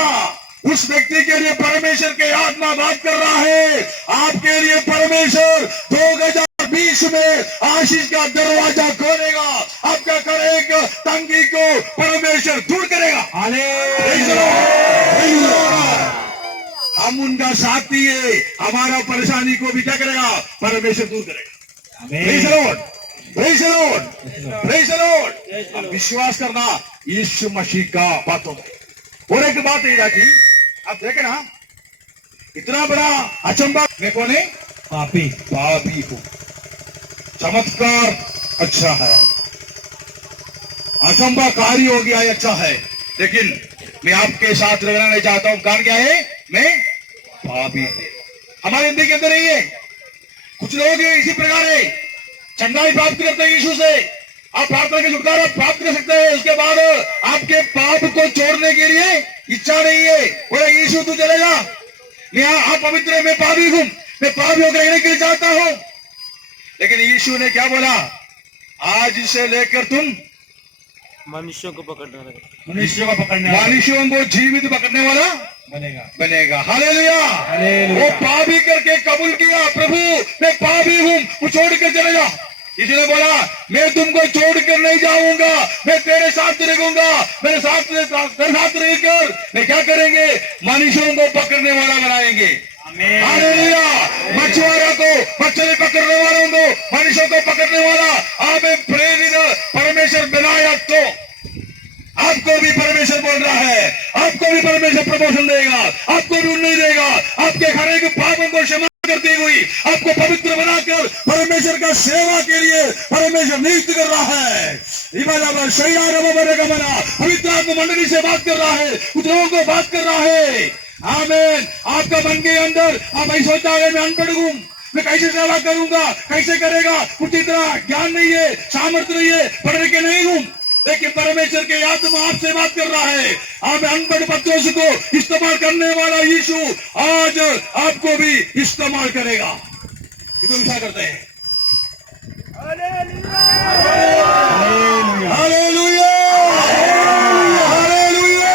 उस व्यक्ति के लिए परमेश्वर के आत्मा बात कर रहा है। आपके लिए परमेश्वर 2020 में आशीष का दरवाजा खोलेगा, आपका हरेक तंगी को परमेश्वर दूर करेगा। हम उनका साथ दिए, हमारा परेशानी को भी क्या करेगा, परमेश्वर दूर करेगा। Praise the Lord, praise the Lord, praise the Lord. अब विश्वास करना यीशु मसीह का बातों में। और एक बात ये कि आप देखे ना, इतना बड़ा अचंबा मैं कौन है, पापी पापी हूं। चमत्कार अच्छा है, अचंबा कार्य हो गया है, अच्छा है, लेकिन मैं आपके साथ रहना नहीं चाहता हूं। कारण क्या है, मैं पापी हूं। हमारे हिंदी के अंदर नहीं है। कुछ लोग इसी प्रकार है, चंदाई प्राप्त करते हैं यीशु से। आप प्रार्थना के छुटकारा प्राप्त कर सकते हैं, उसके बाद आपके पाप को छोड़ने के लिए इच्छा नहीं है, बोला यीशु तू चलेगा, आप पवित्र है, मैं पापी हूं, मैं पापी होकर रहने के लिए चाहता हूं। लेकिन यीशु ने क्या बोला, आज से लेकर तुम मनुष्यों को पकड़ने वाला, मनुष्यों को पकड़ने वाला मनुष्यों को जीवित पकड़ने वाला बनेगा। हालेलुया। वो पापी करके कबूल किया, प्रभु मैं पापी हूं, वो छोड़ कर चले जा। इसने बोला मैं तुमको छोड़कर नहीं जाऊंगा, मैं तेरे साथ रहूंगा, मेरे साथ रहकर मैं क्या करेंगे, मनुष्यों को पकड़ने वाला बनाएंगे। हालेलुया। मछुआरों को मछली पकड़ने वालों को, मनुष्यों को पकड़ने वाला हमें प्रेरित परमेश्वर बनाया, तो आपको भी परमेश्वर बोल रहा है, आपको भी परमेश्वर प्रमोशन देगा, आपको भी उन्नति देगा, आपके हर एक पापों को क्षमा करती हुई आपको पवित्र बनाकर परमेश्वर का सेवा के लिए परमेश्वर नियुक्त कर रहा है। पवित्र आत्मा मंडली से बात कर रहा है, कुछ लोगों को बात कर रहा है। आमीन। आपका मन के अंदर आप ऐसा सोचता है, मैं अनपढ़ हूं, मैं कैसे सेवा करूंगा, कैसे करेगा, कुछ इतना ज्ञान नहीं है, सामर्थ्य नहीं है, पढ़ने के नहीं हूं। लेकिन परमेश्वर के आत्मा आपसे बात कर रहा है। आप अनपढ़ बच्चों को इस्तेमाल करने वाला यीशु आज आपको भी इस्तेमाल करेगा। कितना क्या करते हैं, हालेलुया, हालेलुया।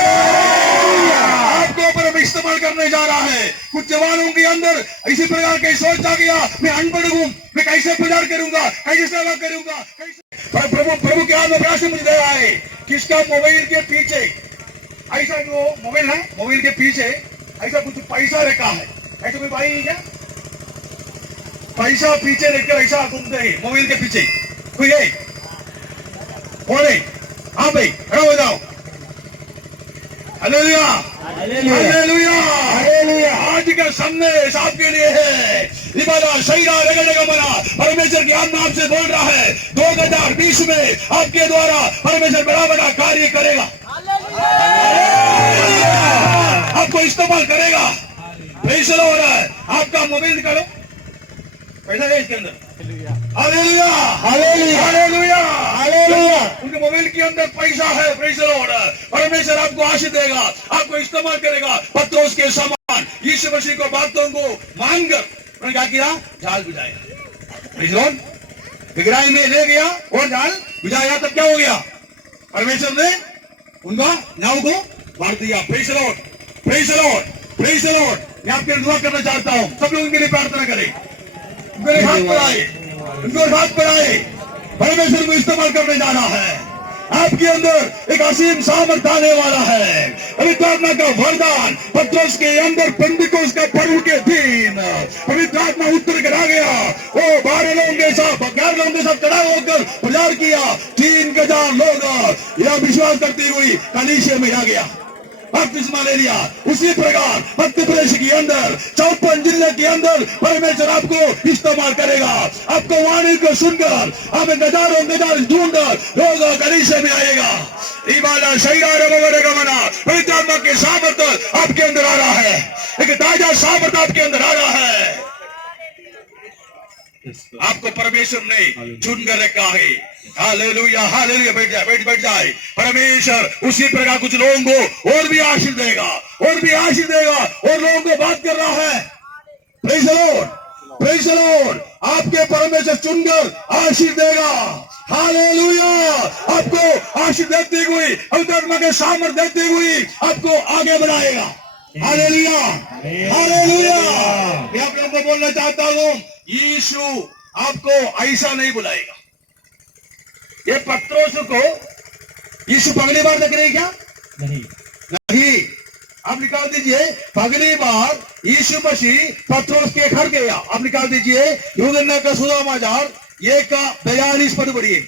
आपको पर इस्तेमाल करने जा रहा है। कुछ जवानों के अंदर इसी प्रकार की सोच आ गया, मैं अनपढ़ हूं, मैं कैसे प्रचार करूंगा, कैसे सेवा करूंगा, कैसे। प्रभु के हाथ में प्रयास मुझे दे रहा है, किसका मोबाइल के पीछे ऐसा जो मोबाइल है, मोबाइल के पीछे ऐसा कुछ पैसा रखा है, ऐसा कोई भाई नहीं क्या, पैसा पीछे रखकर ऐसा घूमते हैं मोबाइल के पीछे, कोई है, कौन है? हाँ भाई खड़ा हो जाओ। Hallelujah, hallelujah, hallelujah. आज का संदेश आपके लिए है। इबादत सहीरा रगड़ेगा बना, परमेश्वर की आत्मा आपसे बोल रहा है, 2020 में आपके द्वारा परमेश्वर बड़ा बड़ा कार्य करेगा, आपको इस्तेमाल करेगा। Praise the Lord. आपका मोबाइल निकालो, पैसा है इसके अंदर। Hallelujah, hallelujah, hallelujah, hallelujah. उनके मोबाइल के अंदर पैसा है। Praise the Lord. परमेश्वर आपको आशीष देगा, आपको इस्तेमाल करेगा। पत्रोस के समान यीशु मसीह को बातों को मानकर उन्होंने क्या किया, जाल बुझाया। Praise the Lord. गहराई में ले गया और जाल बुझाया, तब क्या हो गया, परमेश्वर ने उनका नाव को मार दिया। Praise the Lord, praise the Lord, praise the Lord. मैं आपके दुआ करना चाहता हूं, सब लोग उनके लिए प्रार्थना करें, मेरे हाथ पर आए, उनको हाथ पर आए। परमेश्वर को इस्तेमाल करने जाना है। आपके अंदर एक असीम सामर्थ आने वाला है। पवित्र आत्मा का वरदान पत्रोस के अंदर पेंटिकोस का पर्व के दिन पवित्र आत्मा उतर कर आ गया। वो 12 लोगों के साथ 11 लोगों के साथ चढ़ा होकर प्रचार किया। 3,000 लोग यह विश्वास करती हुई कलीसिया में आ गया, बपतिस्मा ले लिया। उसी प्रकार मध्य प्रदेश के अंदर 54 जिले के अंदर परमेश्वर आपको इस्तेमाल करेगा। आपको वाणी को सुनकर हमें हजारों ढूंढकर लोग कलीसिया में आएगा। इबादत सहीरा रगड़ेगा बना, पवित्र आत्मा के सामर्थ आपके अंदर आ रहा है, एक ताजा सामर्थ आपके अंदर आ रहा है। आपको परमेश्वर ने चुन कर रखा है। Hallelujah, hallelujah. बैठ जाए, बैठ जाए। परमेश्वर उसी प्रकार कुछ लोगों को और भी आशीष देगा, और भी आशीष देगा, और लोगों को बात कर रहा है। Praise the Lord, praise the Lord. आपके परमेश्वर चुनकर आशीष देगा। हालेलुया। आपको आशीष देती हुई, पवित्र आत्मा के सामर्थ्य देती हुई आपको आगे बढ़ाएगा। Hallelujah, hallelujah. मैं आप लोगों को बोलना चाहता हूं, यीशु आपको ऐसा नहीं बुलाएगा। ये पत्रोस को यीशु पगली बार देख रहे हैं क्या? नहीं। आप निकाल दीजिए, पगली बार यीशु मसीह पत्रोस के घर गया। आप निकाल दीजिए यूहन्ना का सुसमाचार 1:42 पद पढ़िए।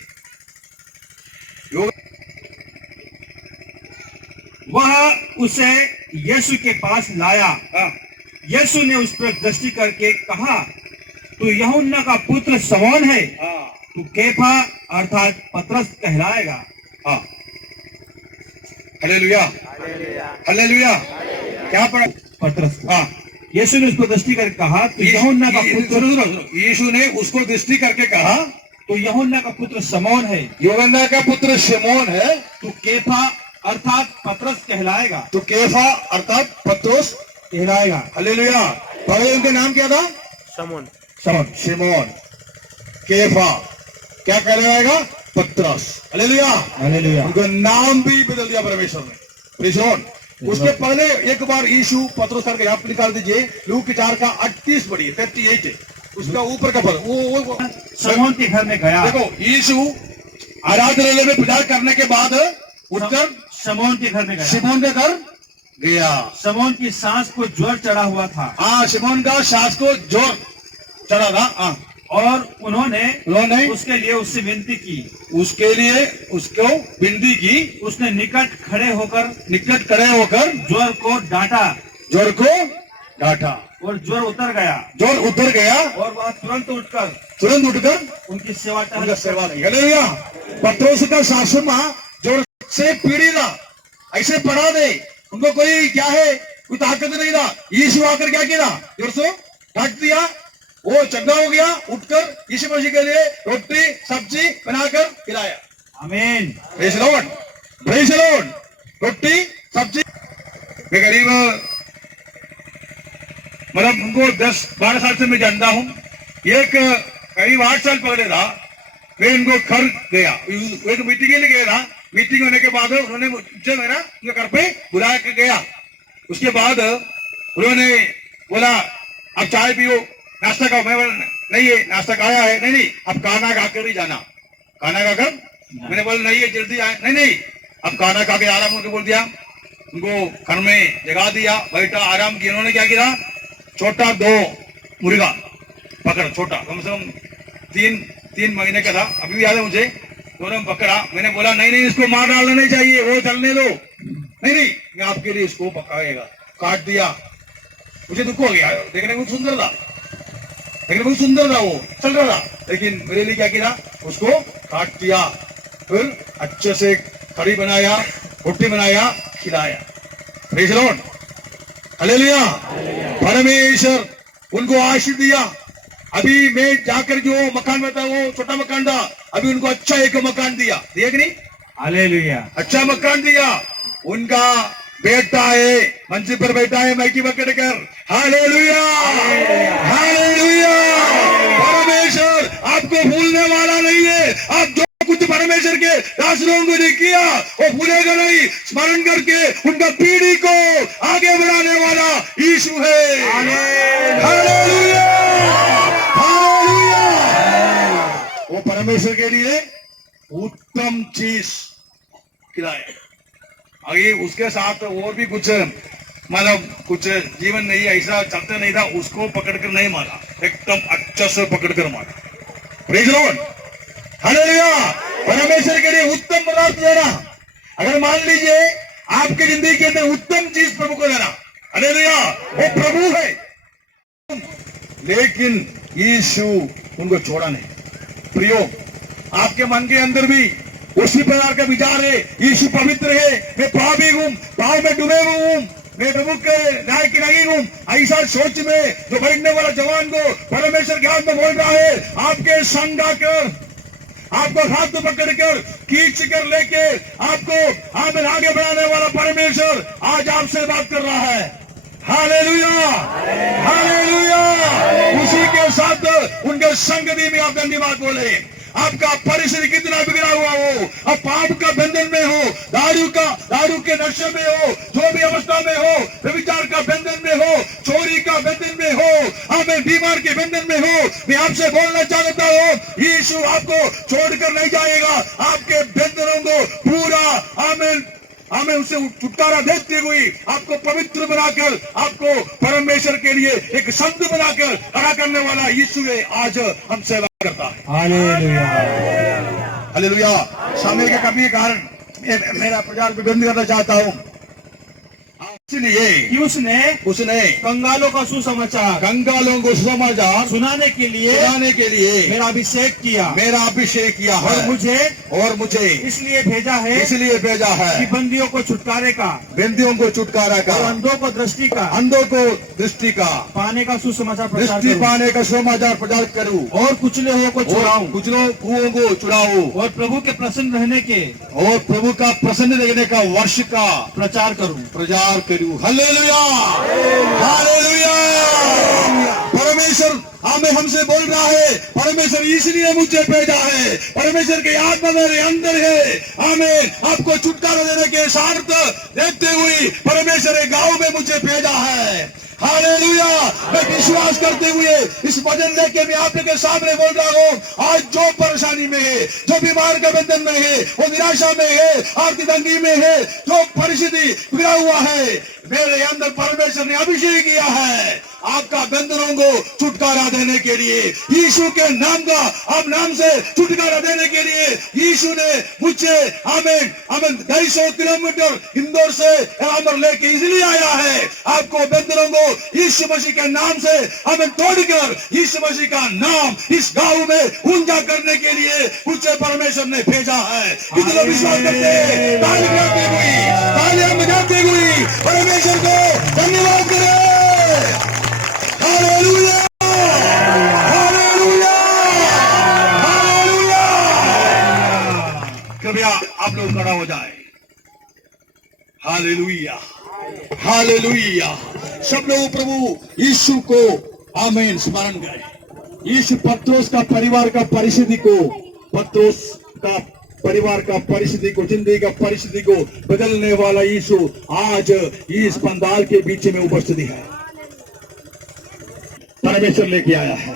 वह उसे यीशु के पास लाया। यीशु ने उस पर दृष्टि करके कहा, तू यूहन्ना का पुत्र शमौन है, तू केफा अर्थात पतरस कहलाएगा। Hallelujah, hallelujah. क्या पढ़ा? पतरस। यीशु ने उसको दृष्टि करके कहा, तू यूहन्ना का पुत्र। यीशु ने उसको दृष्टि करके कहा, तो यूहन्ना का पुत्र शमौन है, यूहन्ना का पुत्र शिमोन है, तू केफा अर्थात पतरस कहलाएगा। तो केफा अर्थात पत्रोस कहलाएगा। हालेलुया। पहले उनका नाम क्या था? शमौन। शमौन, शिमोन। केफा क्या कहलाएगा? पत्रस। Hallelujah, hallelujah. उनका नाम भी बदल दिया परमेश्वर ने। Praise the Lord. उसके पहले एक बार यीशु पत्रोस करके आप निकाल दीजिए, लूक 4:38 पढ़िए, 38 है उसका ऊपर का पद। वो शमौन के घर में गया। देखो, यीशु आराधनालय में प्रचार करने के बाद उठकर शमौन के घर में गया। शिमोन के घर गया। शमौन की सांस को ज्वर चढ़ा हुआ था। हाँ, शिमोन का सांस को जोर चढ़ा था। और उन्होंने उसके लिए उससे विनती की। उसके लिए उसको विनती की। उसने निकट खड़े होकर ज्वर को डांटा। ज्वर को डांटा और ज्वर उतर गया। ज्वर उतर गया और वह तुरंत उठकर उनकी सेवा की। हालेलुया। पत्रोस का सासू माँ ज्वर से पीड़ित था, ऐसे पड़ा दे, उनको कोई क्या है, कोई ताकत नहीं था। यीशु आकर क्या किया? जोर से ढक दिया, वो चंगा हो गया। उठकर यीशु मसीह के लिए रोटी सब्जी बनाकर खिलाया। Amen. Praise the Lord, praise the Lord. रोटी सब्जी। मैं करीब मतलब उनको 10-12 साल से मैं जानता हूँ। एक करीब 8 साल पहले था, मैं उनको घर गया, एक मीटिंग के लिए गया था। मीटिंग होने के बाद उन्होंने मुझे मेरा उनके घर पे बुला के गया। उसके बाद उन्होंने बोला, अब चाय पियो, नाश्ता खाओ। मैं बोला नहीं, ये नाश्ता खाया है। नहीं, अब खाना खाकर ही जाना। खाना खाकर? मैंने बोला नहीं, ये जल्दी आए। नहीं, अब खाना खा के आराम करके बोल दिया। उनको घर में जगा दिया, बैठा आराम किया। उन्होंने क्या किया? छोटा 2 मुर्गा पकड़, छोटा कम से कम 3 महीने का था, अभी भी याद है मुझे। दोनों पकड़ा। मैंने बोला नहीं, इसको मार डालना नहीं चाहिए, वो चलने दो। नहीं, मैं आपके लिए इसको पकाएगा। काट दिया। मुझे दुख हो गया, देखने में सुंदर था, वो चल रहा था। लेकिन मेरे लिए क्या किया? उसको काट दिया, फिर अच्छे से कड़ी बनाया, रोटी बनाया, खिलाया। Praise the Lord, hallelujah. परमेश्वर उनको आशीष दिया। अभी मैं जाकर जो मकान में था, वो छोटा मकान था, अभी उनको अच्छा एक मकान दिया कि नहीं? हालेलुया। अच्छा मकान दिया। उनका बेटा है, मंच पर बैठा है माइकी पकड़ कर। Hallelujah, hallelujah. परमेश्वर आपको भूलने वाला नहीं है। आप जो कुछ परमेश्वर के दासों को ने किया, वो भूलेगा नहीं। स्मरण करके उनका पीढ़ी को आगे बढ़ाने वाला यीशु है। Hallelujah, hallelujah. वो परमेश्वर के लिए उत्तम चीज खिलाए। आगे उसके साथ और भी कुछ मतलब कुछ जीवन नहीं, ऐसा चलता नहीं था, उसको पकड़कर नहीं मारा, एकदम अच्छा से पकड़कर मारा। Praise the Lord, hallelujah. परमेश्वर के लिए उत्तम पदार्थ देना। अगर मान लीजिए आपकी जिंदगी के अंदर उत्तम चीज प्रभु को देना, हालेलुया, वो प्रभु है। लेकिन यीशु उनको छोड़ा नहीं। प्रियो, आपके मन के अंदर भी उसी प्रकार का विचार है, यीशु पवित्र है, मैं पापी हूं, पाप में डूबे हुए हूं, मैं प्रभु के न्याय की नहीं हूं, ऐसा सोच में जो बैठने वाला जवान को परमेश्वर के हाथ में बोल रहा है, आपके संग आकर, आपको हाथ में पकड़कर खींच कर लेके आपको आगे बढ़ाने वाला परमेश्वर आज आपसे बात कर रहा है। Hallelujah, hallelujah. उसी के साथ उनके संगति में आप धन्यवाद बोले। आपका परिस्थिति कितना बिगड़ा हुआ हो, अब पाप का बंधन में हो, दारू के नशे में हो, जो भी अवस्था में हो, व्यभिचार का बंधन में हो, चोरी का बंधन में हो, हमें बीमार के बंधन में हो, मैं आपसे बोलना चाहता हूँ, यीशु आपको छोड़कर नहीं जाएगा। आपके बंधनों को पूरा हमें उससे छुटकारा देते हुए आपको पवित्र बनाकर, आपको परमेश्वर के लिए एक संत बनाकर खड़ा करने वाला यीशु है, आज हम सेवा करता है। Hallelujah, hallelujah. समय के कमी के कारण मेरा प्रचार को बंद करना चाहता हूँ, इसलिए कि उसने कंगालों का सुसमाचार कंगालों को सुसमाचार सुनाने के लिए मेरा अभिषेक किया है और मुझे इसलिए भेजा है कि बंदियों को छुटकारे का, और अंधों को दृष्टि का पाने का सुसमाचार प्रचार करूं, और कुचले हुओं को छुड़ाऊं, को छुड़ाऊं, और प्रभु के प्रसन्न रहने के और प्रभु का प्रसन्न रहने का वर्ष का प्रचार करूं। Hallelujah, hallelujah. परमेश्वर हमसे बोल रहा है, परमेश्वर इसलिए मुझे भेजा है, परमेश्वर के आत्मा मेरे अंदर है। आमीन। आपको छुटकारा देने के सार्थ देते हुए परमेश्वर गांव में मुझे भेजा है। हालेलुया। मैं विश्वास करते हुए इस वचन लेके मैं आपके सामने बोल रहा हूँ, आज जो परेशानी में है, जो बीमार के बंधन में है, वो निराशा में है, आर्थिक तंगी में है, जो परिस्थिति बिगड़ा हुआ है, मेरे अंदर परमेश्वर ने अभिषेक किया है आपका बंधनों को छुटकारा देने के लिए। यीशु के नाम का अब नाम से छुटकारा देने के लिए यीशु ने मुझे आमीन 250 किलोमीटर इंदौर से अमर लेके इसलिए आया है, आपको बंधनों को यीशु मसीह के नाम से हमें तोड़कर यीशु मसीह का नाम इस गांव में ऊंचा करने के लिए मुझे परमेश्वर ने भेजा है। कितने विश्वास करते हैं? तालियां बजाते हुए परमेश्वर को धन्यवाद करें। Hallelujah, hallelujah, hallelujah. कृपया आप लोग खड़ा हो जाए। Hallelujah, hallelujah. सब लोग प्रभु यीशु को आमीन स्मरण करें। यीशु पत्रोस का परिवार का परिस्थिति को, जिंदगी का परिस्थिति को बदलने वाला यीशु आज इस पंडाल के बीच में उपस्थित है। परमेश्वर लेके आया है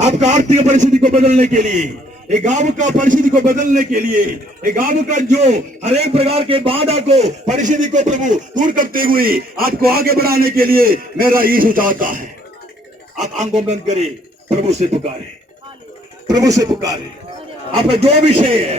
आपका आर्थिक परिस्थिति को बदलने के लिए, एक गांव का परिस्थिति को बदलने के लिए, एक गांव का जो हर एक प्रकार के बाधा को, परिस्थिति को प्रभु दूर करते हुए आपको आगे बढ़ाने के लिए मेरा यीशु चाहता है। आप आंखों बंद करिए, प्रभु से पुकारे। आपका जो विषय है,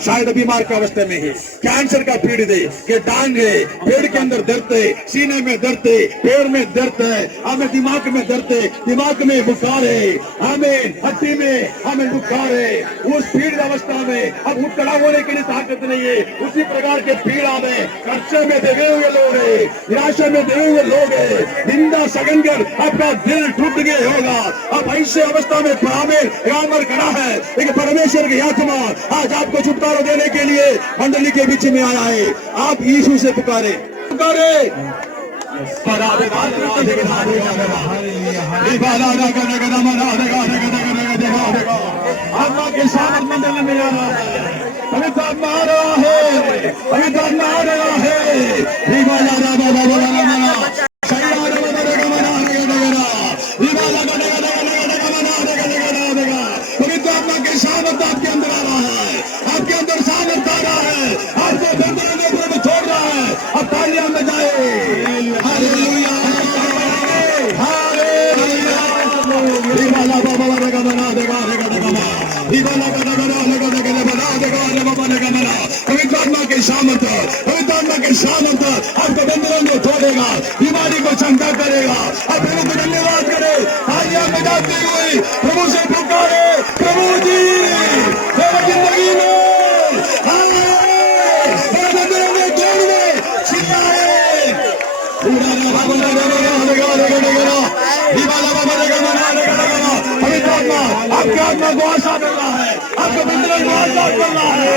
शायद बीमार की अवस्था में है, कैंसर का पीड़ित है, कि टांग है, पेड़ के अंदर दर्द है, सीने में दर्द है, पैर में दर्द है, हमें दिमाग में दर्द है, दिमाग में बुखार है, हमें हड्डी में हमें बुखार है, उस पीड़ित अवस्था में अब खड़ा होने के लिए ताकत नहीं है, उसी प्रकार के पीड़ा में कर्जे में देखे हुए लोग है, निराशा में देखे हुए लोग है, निंदा सगन कर आपका दिल टूट गया होगा। अब ऐसे अवस्था में खड़ा है, लेकिन परमेश्वर की आत्मा आज आपको छुटकारा देने के लिए मंडली के बीच में आया है। आप यीशु से पुकारे। आत्मा के साथ मंडली में आ रहा है, पवित्र आत्मा आ रहा है, पवित्र आत्मा आ रहा पवित्र आत्मा के सामर्थ आपके अंदर आ रहा है, आपके अंदर सामर्थ आ रहा है, आपको बंधनों के ऊपर छोड़ रहा है। अब तालियां बजाए। Hallelujah, hallelujah. दीवाला बाबा लगा बना देगा दीवाला का बना पवित्र आत्मा के सामर्थ, पवित्र आत्मा के सामर्थ आपको बंधनों को छोड़ेगा, बीमारी को चंगा करेगा। अब प्रभु को धन्यवाद करे, तालियां बजाते हुए प्रभु से पुकारे, प्रभु जी मेरी जिंदगी में पूरा पवित्र आत्मा आपके आत्मा को आशा कर रहा है, आपके भीतर को आशा कर रहा है।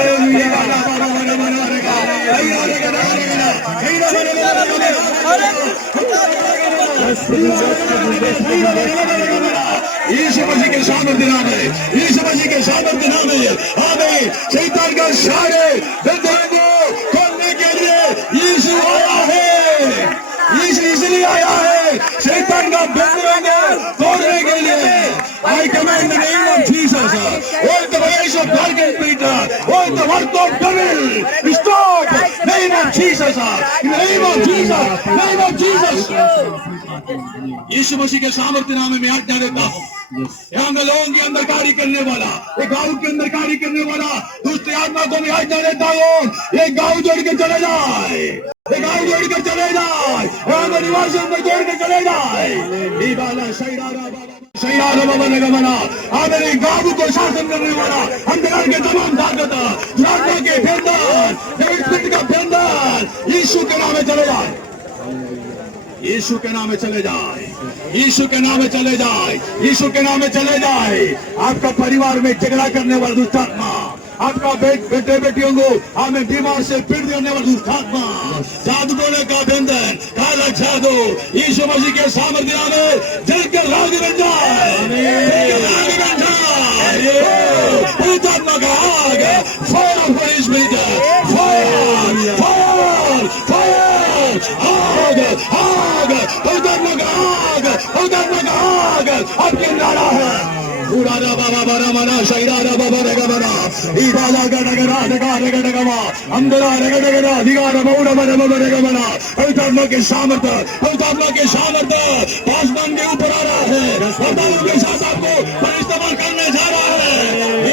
यीशु मसीह के सामर्थ्य नाम है, यीशु मसीह के सामर्थ्य नाम है। आमीन। शैतान का सारे बंधनों को खोलने के लिए यीशु आया है, यीशु इसलिए आया है शैतान का बंधनों को तोड़ने के लिए। I command the name of Jesus, all the ways of darkness, Peter, all the work of devil, stop, name of Jesus, in the name of Jesus, name of Jesus. यीशु मसीह के सामर्थ्य नाम में मैं आज्ञा देता हूँ, यहाँ में लोगों के अंदर कार्य करने वाला, एक गांव के अंदर कार्य करने वाला दूसरी आत्मा को मैं आज्ञा देता हूँ, एक गांव जोड़ के चले जाए, एक गांव जोड़ के चले जाए, यहाँ में निवासियों में जोड़ के चले जाए। आदरणीय गांव को शासन करने वाला अंधकार के तमाम ताकत, दुरात्मा के बंधन, का बंधन यीशु के नाम में चले जाए, यीशु के नाम में चले जाए, यीशु के नाम में चले जाए, यीशु के नाम में चले जाए। आपका परिवार में झगड़ा करने वाला दुष्टात्मा, आपका बेटे बेटियों को हमें बीमार से पीड़ देने वाला दुष्टात्मा, जादू टोने का बंधन, काला जादू यीशु मसीह के सामर्थ्य नाम में जलकर राग बन जाए, राग बन जाए। दुष्टात्मा का आग, fire of Holi spirit, fire fire fire, आग आग, दुष्टात्मा का आग, दुष्टात्मा का आग आपके अंदर है। उड़ाना बाबा बारा मना शैराना बाबा रेगमना इदाला गडगरा गडगरा गडगमा अंदरा रेगडगरा दिगारा बौड़ा बना बाबा रेगमना। पवित्र के सामर्थ्य, पवित्र के सामर्थ्य आसमान के ऊपर आ रहा है, वरदानों के साथ आपको इस्तेमाल करने जा रहा है।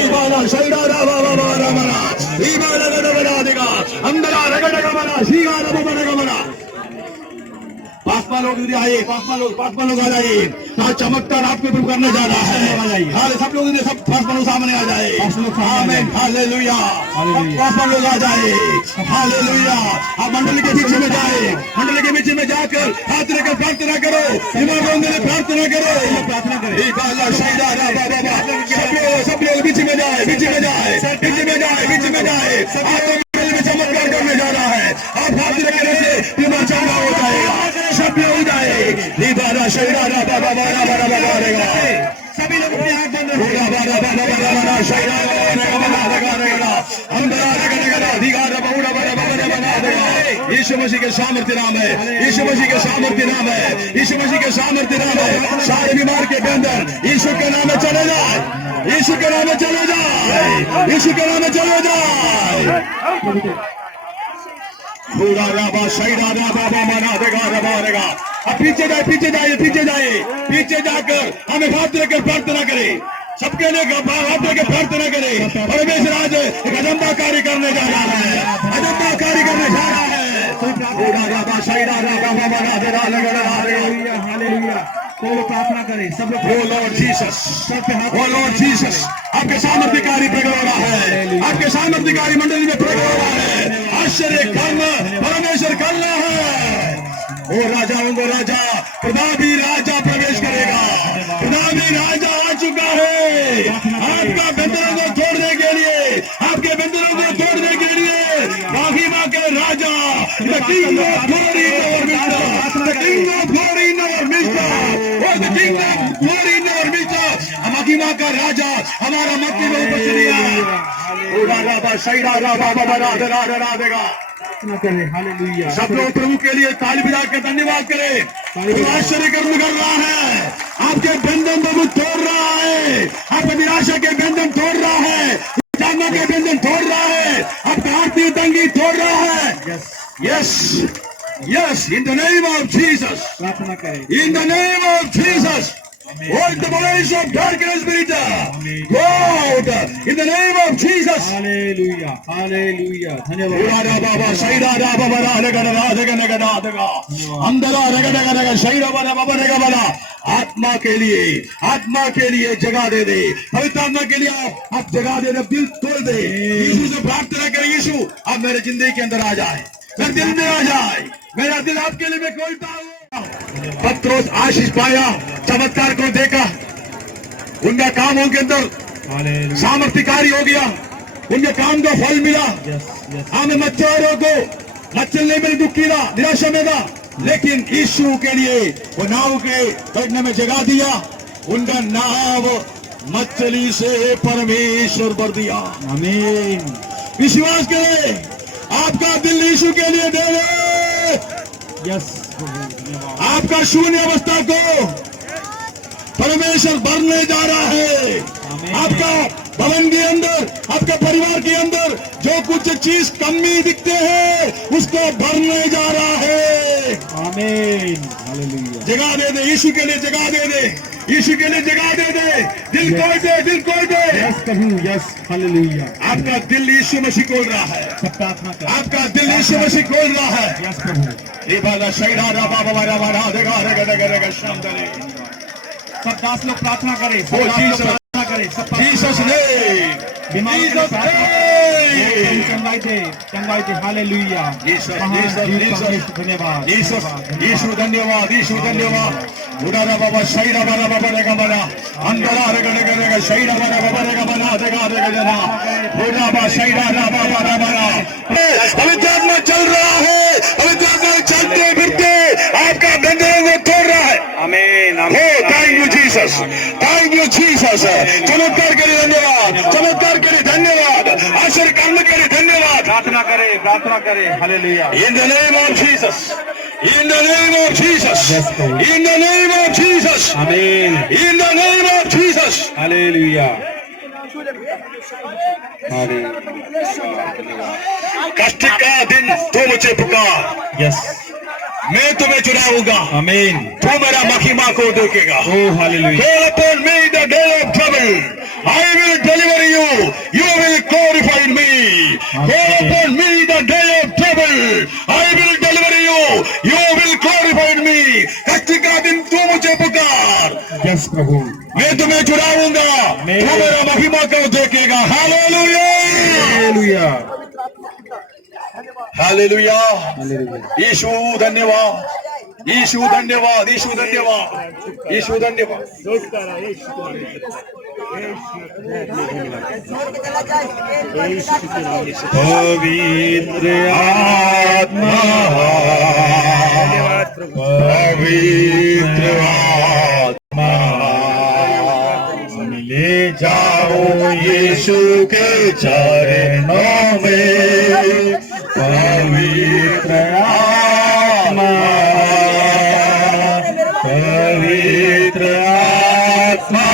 इबाला शैराना बाबा बारा मना इबाला गडगरा दिगा अंदरा रेगडगमना शिगारा बाबा रेगमना। पासमा लोग इधर आइए, पासमा लोग आ जाइए, कहा चमत्कार आपके ऊपर करने जा रहा है। हाले सब लोग इधर, सब पासमा लोग सामने आ जाए। आमीन, हालेलुया। पासमा लोग आ जाए, हालेलुया। आप मंडली के बीच में जाए, मंडली के बीच में जाकर हाथ लेकर प्रार्थना करो, इमामों ने प्रार्थना करो, प्रार्थना करें। सब लोग बीच में जाए, बीच में जाए, बीच में जाए, बीच में जाए। चमत्कार करने जा रहा है। आप हाथ लेकर ऐसे बीमार चंगा हो जाएगा, सब हो जाए। बाबा शैराना बाबा बारा बारा बाबा रहेगा, सभी लोग अपने हाथ बंद रखें। बाबा बाबा बारा बारा शैराना बाबा रहेगा, अंदर रहेगा, दिगारा बाबा बारा बाबा बना देगा। यीशु मसीह के सामर्थ्य नाम है, यीशु मसीह के सामर्थ्य नाम है, यीशु मसीह के सामर्थ्य नाम है। सारे बीमार के बंधन यीशु के नाम में चले जाए, यीशु के नाम में चले जाए, यीशु के नाम में चले जाए। पूरा राबा शैराना बाबा मना देगा, रबा देगा। अब पीछे जाए, पीछे जाइए, पीछे जाइए, पीछे जाकर हमें हाथ लेकर प्रार्थना करें, सबके लिए हाथ लेकर प्रार्थना करें। परमेश्वर आज एक अदम्य कार्य करने जा रहा है, अदम्य कार्य करने जा रहा है। पूरा राबा शैराना बाबा मना देगा, हालेलुया हालेलुया। तो प्रार्थना करें सब लोग। ओ लॉर्ड जीसस, ओ लॉर्ड जीसस, आपके सामर्थ्यकारी प्रकट हो रहा है, आपके सामर्थ्यकारी मंडली में प्रकट हो रहा है। आश्चर्य कर्म परमेश्वर कर रहा है। ओ राजाओं को राजा, प्रतापी राजा प्रवेश करेगा, प्रतापी राजा आ चुका है आपका बंधनों को तोड़ने के लिए, आपके बंधनों को तोड़ने के लिए। महिमा के राजा, the king of glory in our midst, the king of glory in our midst, oh the king of glory in our midst। महिमा का राजा हमारा मध्य में उपस्थित है। ओ राजा शैराना बाबा बना देगा। हालेलुया। सब लोग प्रभु के लिए ताली बजाकर धन्यवाद करें। वो आश्चर्य कर्म कर रहा है, आपके बंधन प्रभु तोड़ रहा है, आपके निराशा के बंधन तोड़ रहा है, जाना के बंधन तोड़ रहा है, आपका आर्थिक तंगी तोड़ रहा है। Yes yes, in the name of Jesus, प्रार्थना करें, इन the name of Jesus. Hold the voice of darkness, Peter. God, in the name of Jesus. Hallelujah, Hallelujah. धन्यवाद। बाबा शैराना बाबा राधेगा, अंदर रगड़ेगा, शैराना बाबा रेगा। आत्मा के लिए, आत्मा के लिए जगह दे दे, पवित्र आत्मा के लिए आप जगह दे दे, दिल खोल दे। यीशु से प्रार्थना करें, यीशु आप मेरे जिंदगी के अंदर आ जाए, मेरे दिल में आ जाए, मेरा दिल आपके लिए मैं खोलता हूँ। पत्रोस आशीष पाया, चमत्कार को देखा, उनका कामों के अंदर हालेलुया सामर्थ्य कार्य हो गया, उनके काम का फल मिला। यस यस हमें मच्छरों को मच्छर नहीं मिले, दुखी था, निराशा में था, लेकिन यीशु के लिए वो नाव के बैठने में जगा दिया। उनका नाव मछली से परमेश्वर भर दिया। आमीन विश्वास करें, आपका दिल यीशु के लिए दे दे। यस धन्यवाद आपका शून्य अवस्था को परमेश्वर भरने जा रहा है। आमीन। आपका भवन के अंदर, आपके परिवार के अंदर जो कुछ चीज कमी दिखते हैं उसको भरने जा रहा है। आमीन हालेलुया जगा दे दे, यीशु के लिए जगा दे दे, यीशु के लिए जगा दे दे। दिल खोल दे, दिल खोल दे। यस प्रभु यस हालेलुया आपका दिल यीशु मसीह खोल रहा है। सब प्रार्थना कर आपका दिल यीशु मसीह खोल रहा है। यस प्रभु ये बाला शैरा रा बाबा रा रा रा देगा रे रे रे रे शाम दे। सब 10 लोग प्रार्थना करें, सब Oh, 10 लोग Jesus. प्रार्थना करें, सब प्रार्थना जीसस करें। ने, बीमारों के लिए जीसस प्रार्थना ने। करें। चंगाई दे हालेलुया जीसस, महान जीसस, जीव जीसस। परमेश्वर, धन्यवाद यीशु धन्यवाद, यीशु धन्यवाद, यीशु धन्यवाद। उडारा बाबा शैरा बारा बाबा रे गमरा अंदरा रे रे रे रे शैरा बारा बाबा रे गमरा देगा रे जना उडा बा शैरा रा बाबा रा बारा। पवित्र आत्मा चल रहा है, पवित्र आत्मा चलते फिरते आपका बंधन को तोड़ रहा है। आमीन हो, thank you Jesus, thank you Jesus. चमत्कार के लिए धन्यवाद, चमत्कार के लिए धन्यवाद, आश्चर्य काम के लिए धन्यवाद। प्रार्थना करें hallelujah In the name of Jesus, in the name of Jesus, in the name of Jesus, आमीन in the name of Jesus. Hallelujah कष्ट का दिन तू मुझे पुकार, यस मैं तुम्हें चुराऊंगा, आमीन तू मेरा महिमा को देखेगा। ओ hallelujah Call upon me the day of trouble. I will deliver you. You will glorify me. Call upon me the day of trouble. I will deliver you. You will glorify me. कष्ट का दिन तू मुझे पुकार, yes प्रभु मैं तुम्हें चुराऊंगा, तू मेरा महिमा को देखेगा। Hallelujah, hallelujah hallelujah. हालेलुया यीशु धन्यवाद, यीशु धन्यवाद, यीशु धन्यवाद, यीशु धन्यवाद। पवित्र आत्मा पवित्र आत्मा ले जाओ यीशु के चरणों में। पवित्र आत्मा, पवित्र आत्मा,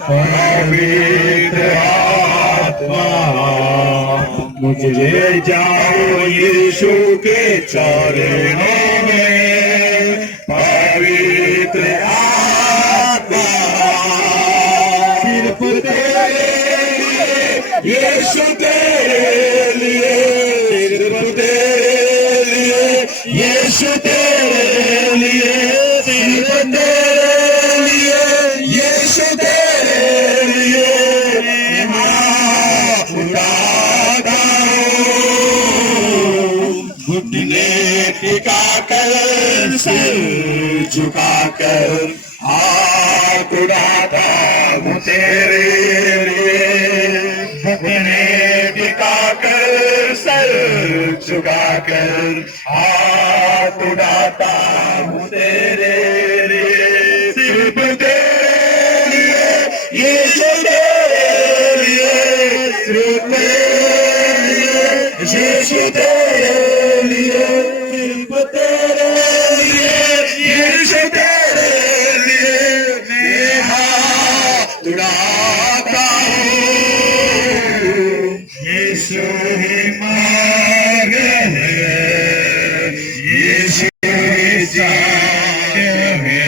पवित्र आत्मा मुझे ले जाओ यीशु के चरणों में। पवित्र आत्मा सिर्फ तेरे लिए, यीशु तेरे लिए, सिर्फ तेरे लिए, यीशु तेरे लिए, सिर्फ तेरे लिए, यीशु तेरे लिए मैं उड़ाता हूँ। घुटने टिकाकर सिर झुकाकर हाथ उड़ाता हूँ तेरे लिए। घुटने टिकाकर सर झुकाकर हाथ उड़ाता हूँ तेरे लिए। सिर्फ तेरे लिए, यीशु तेरे लिए, सिर्फ तेरे लिए, यीशु तेरे लिए, सिर्फ तेरे लिए, यीशु तेरे लिए मैं हाथ उड़ाता हूँ। यीशु ही मार्ग है, यीशु ही सत्य है,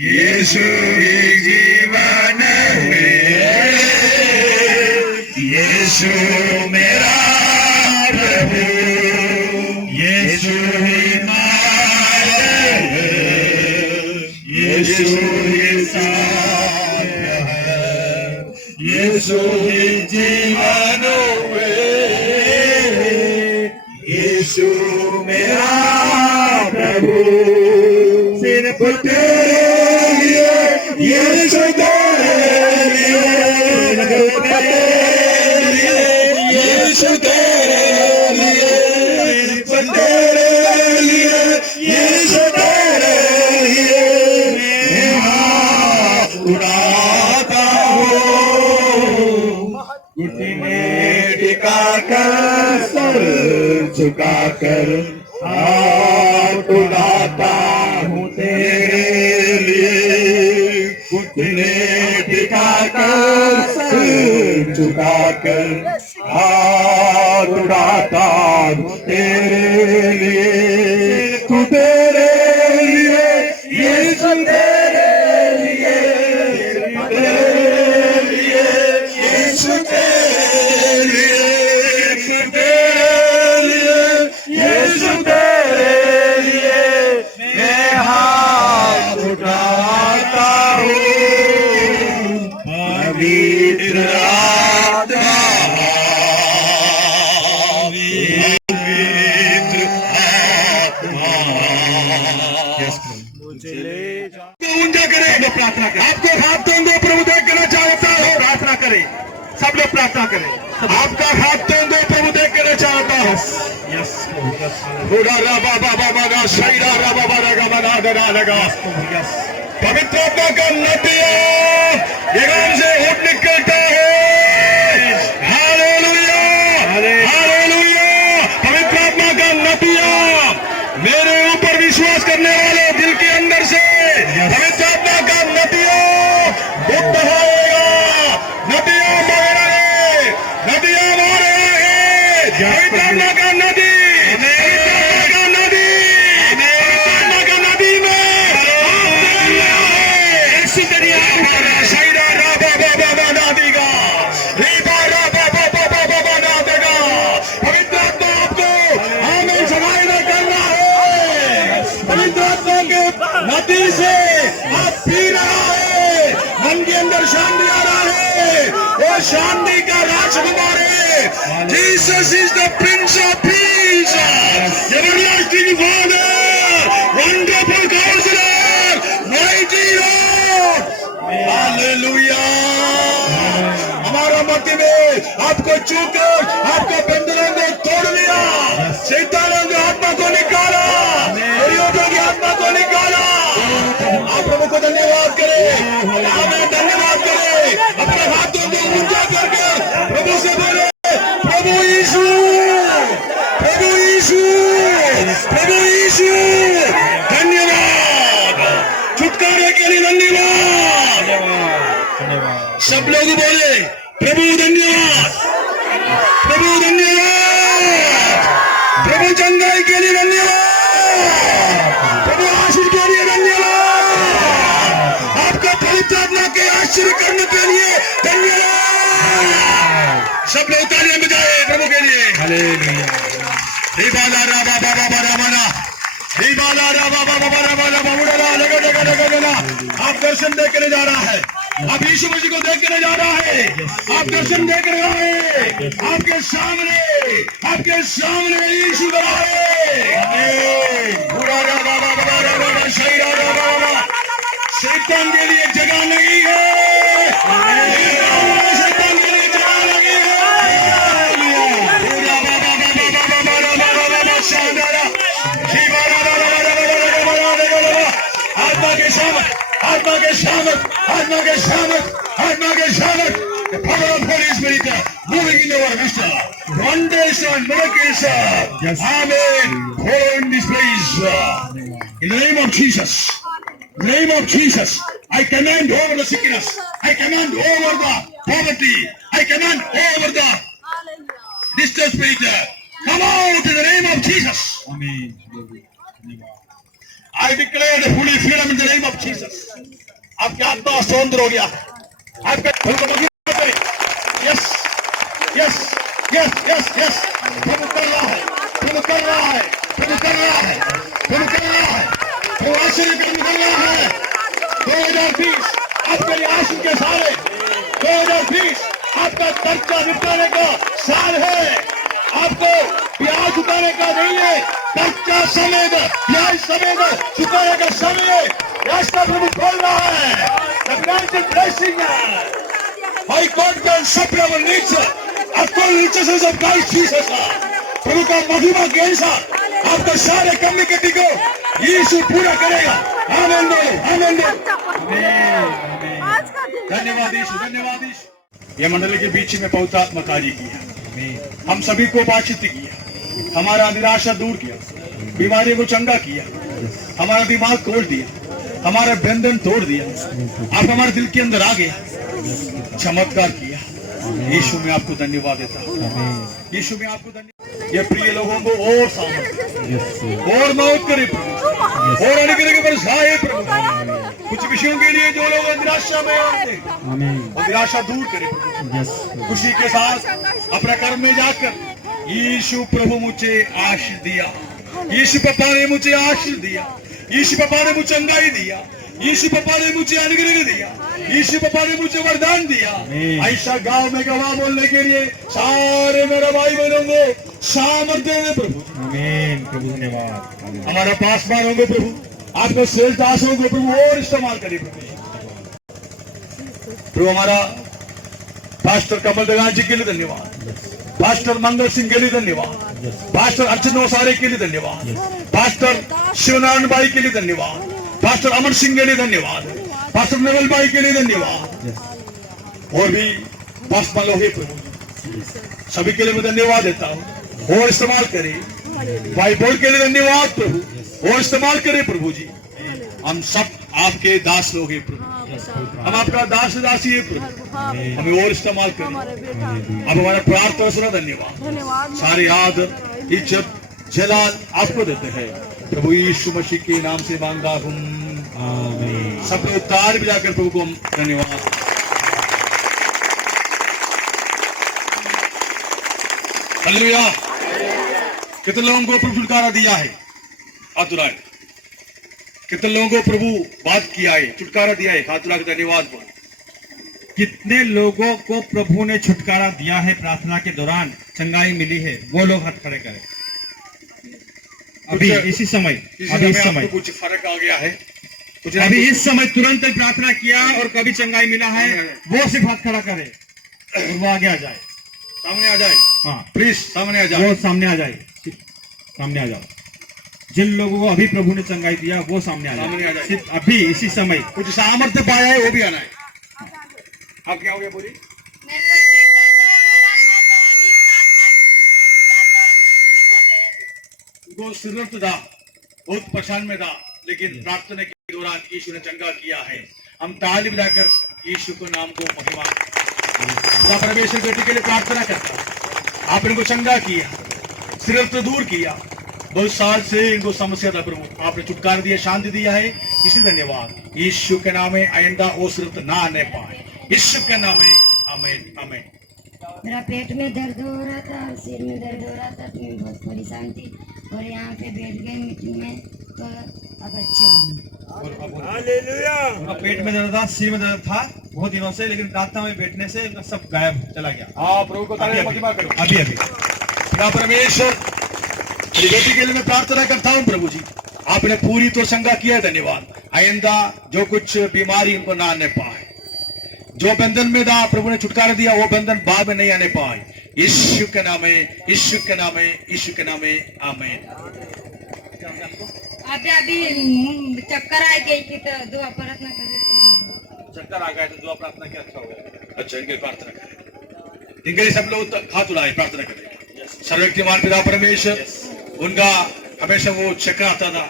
यीशु ही जीवन है। यीशु मेरा प्रभु, यीशु ही मार्ग है, यीशु ही सत्य है, यीशु ही जीवन है। यीशु मेरा प्रभु, सिर्फ तेरे लिए, कर हाथ उठाता हूँ तेरे लिए, घुटने टिकाकर सिर झुकाकर हाथ उठाता हूँ तेरे लिए, तू तेरे लिए यीशु तेरे लिए, तेरे लिए यीशु तेरे लिए, तेरे लिए यीशु तेरे लिए मैं हाथ उठाता हूँ। पवित्र आत्मा, पवित्र आत्मा मुझे ले जा। ऊंचा करें, प्रार्थना करें। आपको हाथ तोड़ प्रभु देखना चाहता हो, प्रार्थना करें। सब लोग प्रार्थना करें। आपका हाथ तोड़ प्रभु देखना चाहता हो। यस पवित्र आत्मा का नदिया ईरान से उठ निकलता है। Hallelujah, hallelujah. पवित्र आत्मा का नदिया मेरे ऊपर विश्वास करने वाले दिल के अंदर से पवित्र आत्मा का नदिया बुद्ध होएगा। नदिया बह रहे, नदिया बह रहे हैं। पवित्र आत्मा का नदी, पवित्र आत्मा का नदी, पवित्र आत्मा का नदी में ऐसी दरिया शैरा रा बा बा बा बा नदी का रीबा रा बा बा बा बा बा बा नदी का पवित्र आत्मा आपको हमें सगाई कर रहा है। पवित्र आत्मा के नदी से आप पी रहा है, मन के अंदर शांति आ रहा है। वो शांति का राजकुमार है। Jesus is the prince of peace, everlasting father, wonderful counsellor, mighty Lord. Hallelujah. हमारा मध्य में आपको छूकर आपको बंधनों को तोड़ लिया, शैतानों की आत्मा को निकाला, परियों की आत्मा को निकाला। आप प्रभु को धन्यवाद करें, हमें धन्यवाद करें। अपने हाथों को ऊंचा करके प्रभु से बोले, प्रभु यीशु, प्रभु यीशु, प्रभु यीशु धन्यवाद, छुटकारे के लिए धन्यवाद। सब लोग बोले, प्रभु धन्यवाद, प्रभु धन्यवाद, प्रभु चंगाई के लिए धन्यवाद, प्रभु आशीष के लिए धन्यवाद, आपका पवित्र आत्मा के आश्चर्य करने के लिए धन्यवाद। सब लोग तालियां बजाए प्रभु के लिए। हालेलुया। दीवाला रा बा बा बा रा मना, दीवाला रा बा बा बा रा मना, बाबूड़ा लगा लगा लगा लगा। आप दर्शन देखने जा रहा है, आप यीशु मसीह को देखने जा रहा है, आप दर्शन देख रहे हैं। आपके सामने, आपके सामने यीशु खड़ा है। पूरा रा बा बा बा रा बा, शैरा रा बा बा। शैतान के लिए जगह नहीं है, शैतान के लिए जगह नहीं है। पूरा बा बा बा बा बा बा रा बा बा बा, शानदार जीवा रा बा बा बा बा बा बा। आत्मा के शामत, आत्मा के शामत, आत्मा के शामत, आत्मा के शामत। The power of Holy Spirit moving in our midst. Wonders and miracles. Yes. Amen. Follow in this place. In the name of Jesus. In the name of Jesus. I command over the sickness. I command over the poverty. I command over the distress spirit. Come out in the name of Jesus. Amen. I declare the fully freedom in the name of Jesus. आपकी आत्मा स्वतंत्र हो गया। आपका yes yes yes yes yes प्रभु कर रहा है, प्रभु कर रहा है, प्रभु कर रहा है, प्रभु कर रहा है, प्रभु आश्चर्य कर्म कर रहा है। 2020 आपके लिए आशीष के साल है। 2020 आपका कर्जा निपटाने का साल है। आपको ब्याज चुकाने का नहीं है, कर्जा समेत ब्याज समेत चुकाने का समय है। रास्ता प्रभु खोल रहा है। The financial blessing My God can supply our needs according to the riches of Christ Jesus. प्रभु का महिमा के अनुसार आपका सारे कम्युनिटी को यीशु पूरा करेगा। आमीन बोलो, आमीन बोलो। धन्यवाद यीशु, धन्यवाद यीशु। ये मंडली के बीच में पवित्र आत्मा कार्य किया, हम सभी को बातचीत किया। हमारा निराशा दूर किया, बीमारी को चंगा किया, हमारा दिमाग तोड़ दिया, हमारा बंधन तोड़ दिया, आप हमारे दिल के अंदर आ गए, चमत्कार किया। यीशु में आपको धन्यवाद देता हूँ, यीशु में आपको धन्यवाद। ये प्रिय लोगों को और सामर्थ्य और मौत करे प्रभु, और अनुग्रह के बरसाए प्रभु। कुछ विषयों के लिए जो लोग निराशा में आते वो निराशा दूर करे प्रभु। खुशी के साथ अपने कर्म में जाकर यीशु प्रभु मुझे आशीष दिया, यीशु पापा ने मुझे आशीष दिया, यीशु पापा ने मुझे चंगाई दिया, यीशु पापा ने मुझे अनुग्रह दिया, यीशु पापा ने मुझे वरदान दिया। ऐसा गांव में गवाह बोलने के लिए सारे मेरे भाई बहनों को सामर्थ्य दे प्रभु। आमीन प्रभु, धन्यवाद। हमारा पासवान होंगे प्रभु, आपके श्रेष्ठ दास होंगे प्रभु, और इस्तेमाल करिए प्रभु। हमारा पास्टर कमल दगान जी के लिए धन्यवाद, पास्टर मंगल सिंह के लिए धन्यवाद, पास्टर अर्चन ओसारे के लिए धन्यवाद, पास्टर शिवनारायण भाई के लिए धन्यवाद, पास्टर अमर सिंह के लिए धन्यवाद, पास्टर नवल भाई के लिए धन्यवाद, और भी पास्टर लोहे प्रभु सभी के लिए मैं धन्यवाद देता हूँ। और इस्तेमाल करें भाई बोल के लिए धन्यवाद प्रभु, और इस्तेमाल करें प्रभु जी। हम सब आपके दास लोग हैं प्रभु, हम आपका दास दासी है प्रभु, हमें और इस्तेमाल करें। अब हमारा प्रार्थना सुना, धन्यवाद। सारी आदर इज्जत जलाल आपको देते हैं प्रभु यीशु मसीह के नाम से मांगा हूँ, आमीन। सब लोग तार बजाकर प्रभु को हम धन्यवाद। हालेलुया। कितने लोगों को प्रभु छुटकारा दिया है? हाथ कितने लोगों को प्रभु बात किया है, छुटकारा दिया है? हाथ उठाकर धन्यवाद बोल। कितने लोगों को प्रभु ने छुटकारा दिया है, प्रार्थना के दौरान चंगाई मिली है, वो लोग हाथ खड़े करें अभी इसी समय। अभी इस समय कुछ फर्क आ गया है, कुछ अभी इस समय तुरंत प्रार्थना किया और कभी चंगाई मिला है, वो सिर्फ हाथ खड़ा करे और वो आगे आ जाए, सामने आ जाए। हाँ प्लीज सामने आ जाए, वो सामने आ जाए, सामने आ जाओ। जिन लोगों को अभी प्रभु ने चंगाई दिया वो सामने आ जाए, सिर्फ अभी इसी समय। कुछ सामर्थ्य पाया है वो भी आना है। आप क्या हो गया बोली? उनको सिरदर्द था, बहुत परेशान में था, लेकिन प्रार्थना के दौरान यीशु ने चंगा किया है। हम ताली बजाकर यीशु को नाम को महिमा। परमेश्वर बेटी के लिए प्रार्थना करता, आप इनको चंगा किया, सिरदर्द दूर किया। बहुत साल से इनको समस्या था प्रभु, आपने छुटकारा दिया, शांति दिया है, इसी धन्यवाद। यीशु के नाम में आइंदा वो सिर्फ ना आने पाए, यीशु के नाम में आमीन आमीन। मेरा पेट में दर्द हो रहा था, सिर में दर्द हो रहा था, तो मैं बहुत परेशान थी और यहाँ पे बैठ गए मीटिंग में, तो अब अच्छे हो गए। हालेलुया। उनका पेट में दर्द था, सिर में दर्द था बहुत दिनों से, लेकिन प्रार्थना में बैठने से उनका सब गायब चला गया। हाँ प्रभु को महिमा करो। अभी अभी परमेश्वर मेरी बेटी के लिए मैं प्रार्थना करता हूँ प्रभु जी, आपने पूरी तो चंगा किया, धन्यवाद। आइंदा जो कुछ बीमारी इनको ना आने पाए, जो बंधन में था प्रभु ने छुटकारा दिया, वो बंधन बाद में नहीं आने पाए, यीशु के नाम में, यीशु के नाम में, यीशु के नाम में आमीन। अभी चक्कर आ गई थी तो दुआ प्रार्थना कर। चक्कर आ गए तो दुआ प्रार्थना क्या अच्छा होगा। अच्छा इनके प्रार्थना करें, इनके लिए सब लोग हाथ उठाए, प्रार्थना करें। सर्वशक्तिमान पिता परमेश्वर, उनका हमेशा वो चक्कर आता था,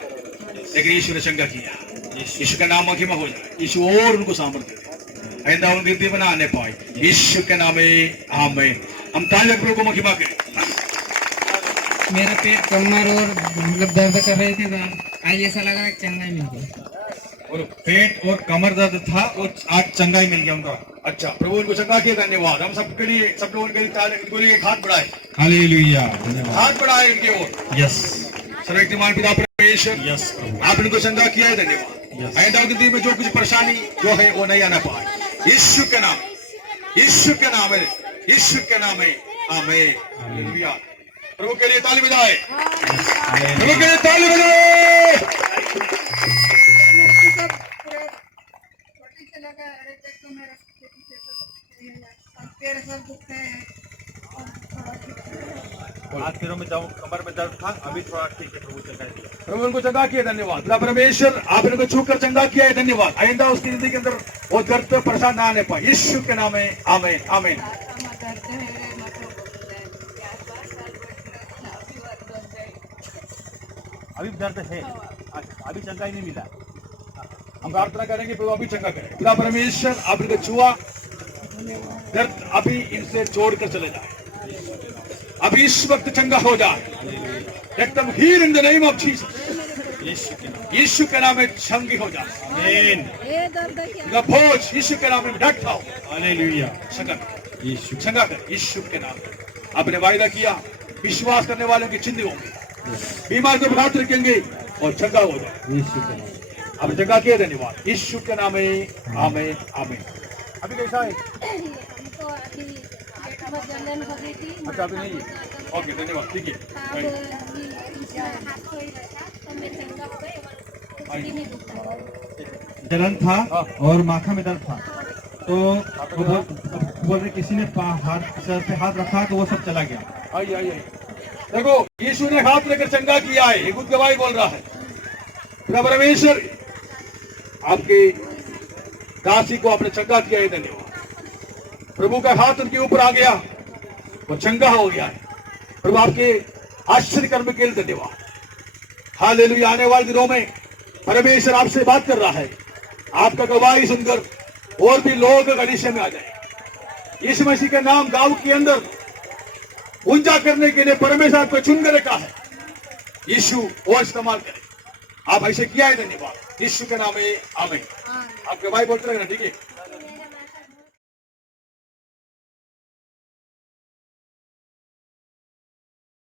लेकिन यीशु ने चंगा किया। यीशु का नाम महिमा हो जाए, यीशु और उनको सामर्थ्य दे, आइंदा उनकी गिनती में ना आने पाए, यीशु के नाम में आमीन। हम ताली प्रभु को महिमा करें। मेरा पेट कमर और मतलब दर्द कर रहे थे, तो आज ऐसा लग रहा है चंगाई मिल गई। और पेट और कमर दर्द था, वो आज चंगाई मिल गया उनका। अच्छा प्रभु उनको चंगा किया, धन्यवाद। हम सबके लिए, सब लोगों के लिए हाथ बढ़ाए, हालेलुया, हाथ बढ़ाए इनकी ओर। यस सर्वशक्तिमान पिता परमेश्वर, यस आप इनको चंगा किया है, धन्यवाद। आइंदा जिंदगी में जो कुछ परेशानी जो है वो नहीं आना पाए, यीशु के नाम, यीशु के नाम है, यीशु के नाम में आमीन। हालेलुया। प्रभु के लिए ताली बजाए, प्रभु के लिए ताली बजाए। हाथ पैरों में जाऊं, कमर में दर्द था, अभी थोड़ा ठीक है, प्रभु चंगाई दिया। प्रभु उनको चंगा किया, धन्यवाद। पिता परमेश्वर आप इनको छूकर चंगा किया है, धन्यवाद। आइंदा उसकी जिंदगी के अंदर वो दर्द पे परेशान ना आने पाए, यीशु के नाम में आमीन आमीन। अभी दर्द है, अभी चंगाई नहीं मिला। हम प्रार्थना करेंगे प्रभु अभी चंगा करें। खुदा परमेश्वर आप इनका छुआ, दर्द अभी इनसे छोड़कर चले जाए, अभी इस वक्त चंगा हो जाए, एकदम heal in the name of Jesus. Yeshu के नाम में चंगी हो जाए, आमीन। बोझ यीशु के नाम में ढक जाओ, हालेलुया। चंगा कर यीशु के नाम में। आपने वायदा किया विश्वास करने वालों की चिंता होंगी, बीमार को हाथ रखेंगे और चंगा हो जाए यीशु के नाम। अब चंगा किया धन्यवाद यीशु के नाम में, आमीन आमीन। अभी कैसा है? हमको अभी पेट में जलन हो गई थी। अच्छा अभी नहीं, ओके धन्यवाद, ठीक है। अब हाथ कोई रखा तो मैं चंगा हो गई और कुछ भी नहीं दुखता। जलन था और माथा में दर्द था, तो वो बोल रहे किसी ने हाथ सर पे हाथ रखा तो वो सब चला गया। आई आई आई, देखो यीशु ने हाथ लेकर चंगा किया है, ये खुद गवाही बोल रहा है। प्रभु परमेश्वर आपके दासी को आपने चंगा किया है, धन्यवाद। प्रभु का हाथ उनके ऊपर आ गया, वो चंगा हो गया है। प्रभु आपके आश्चर्य कर्म के लिए धन्यवाद, हालेलुया। आने वाले दिनों में परमेश्वर आपसे बात कर रहा है, आपका गवाही सुनकर और भी लोग कलीसिया में आ जाए। यीशु मसीह के नाम गांव के अंदर ऊंचा करने के लिए परमेश्वर आपको चुन कर रखा है, यीशु और इस्तेमाल करें। आप ऐसे किया है, धन्यवाद यीशु के नाम में, आमीन। आप गवाही बोलते रहेंगे ना, ठीक है।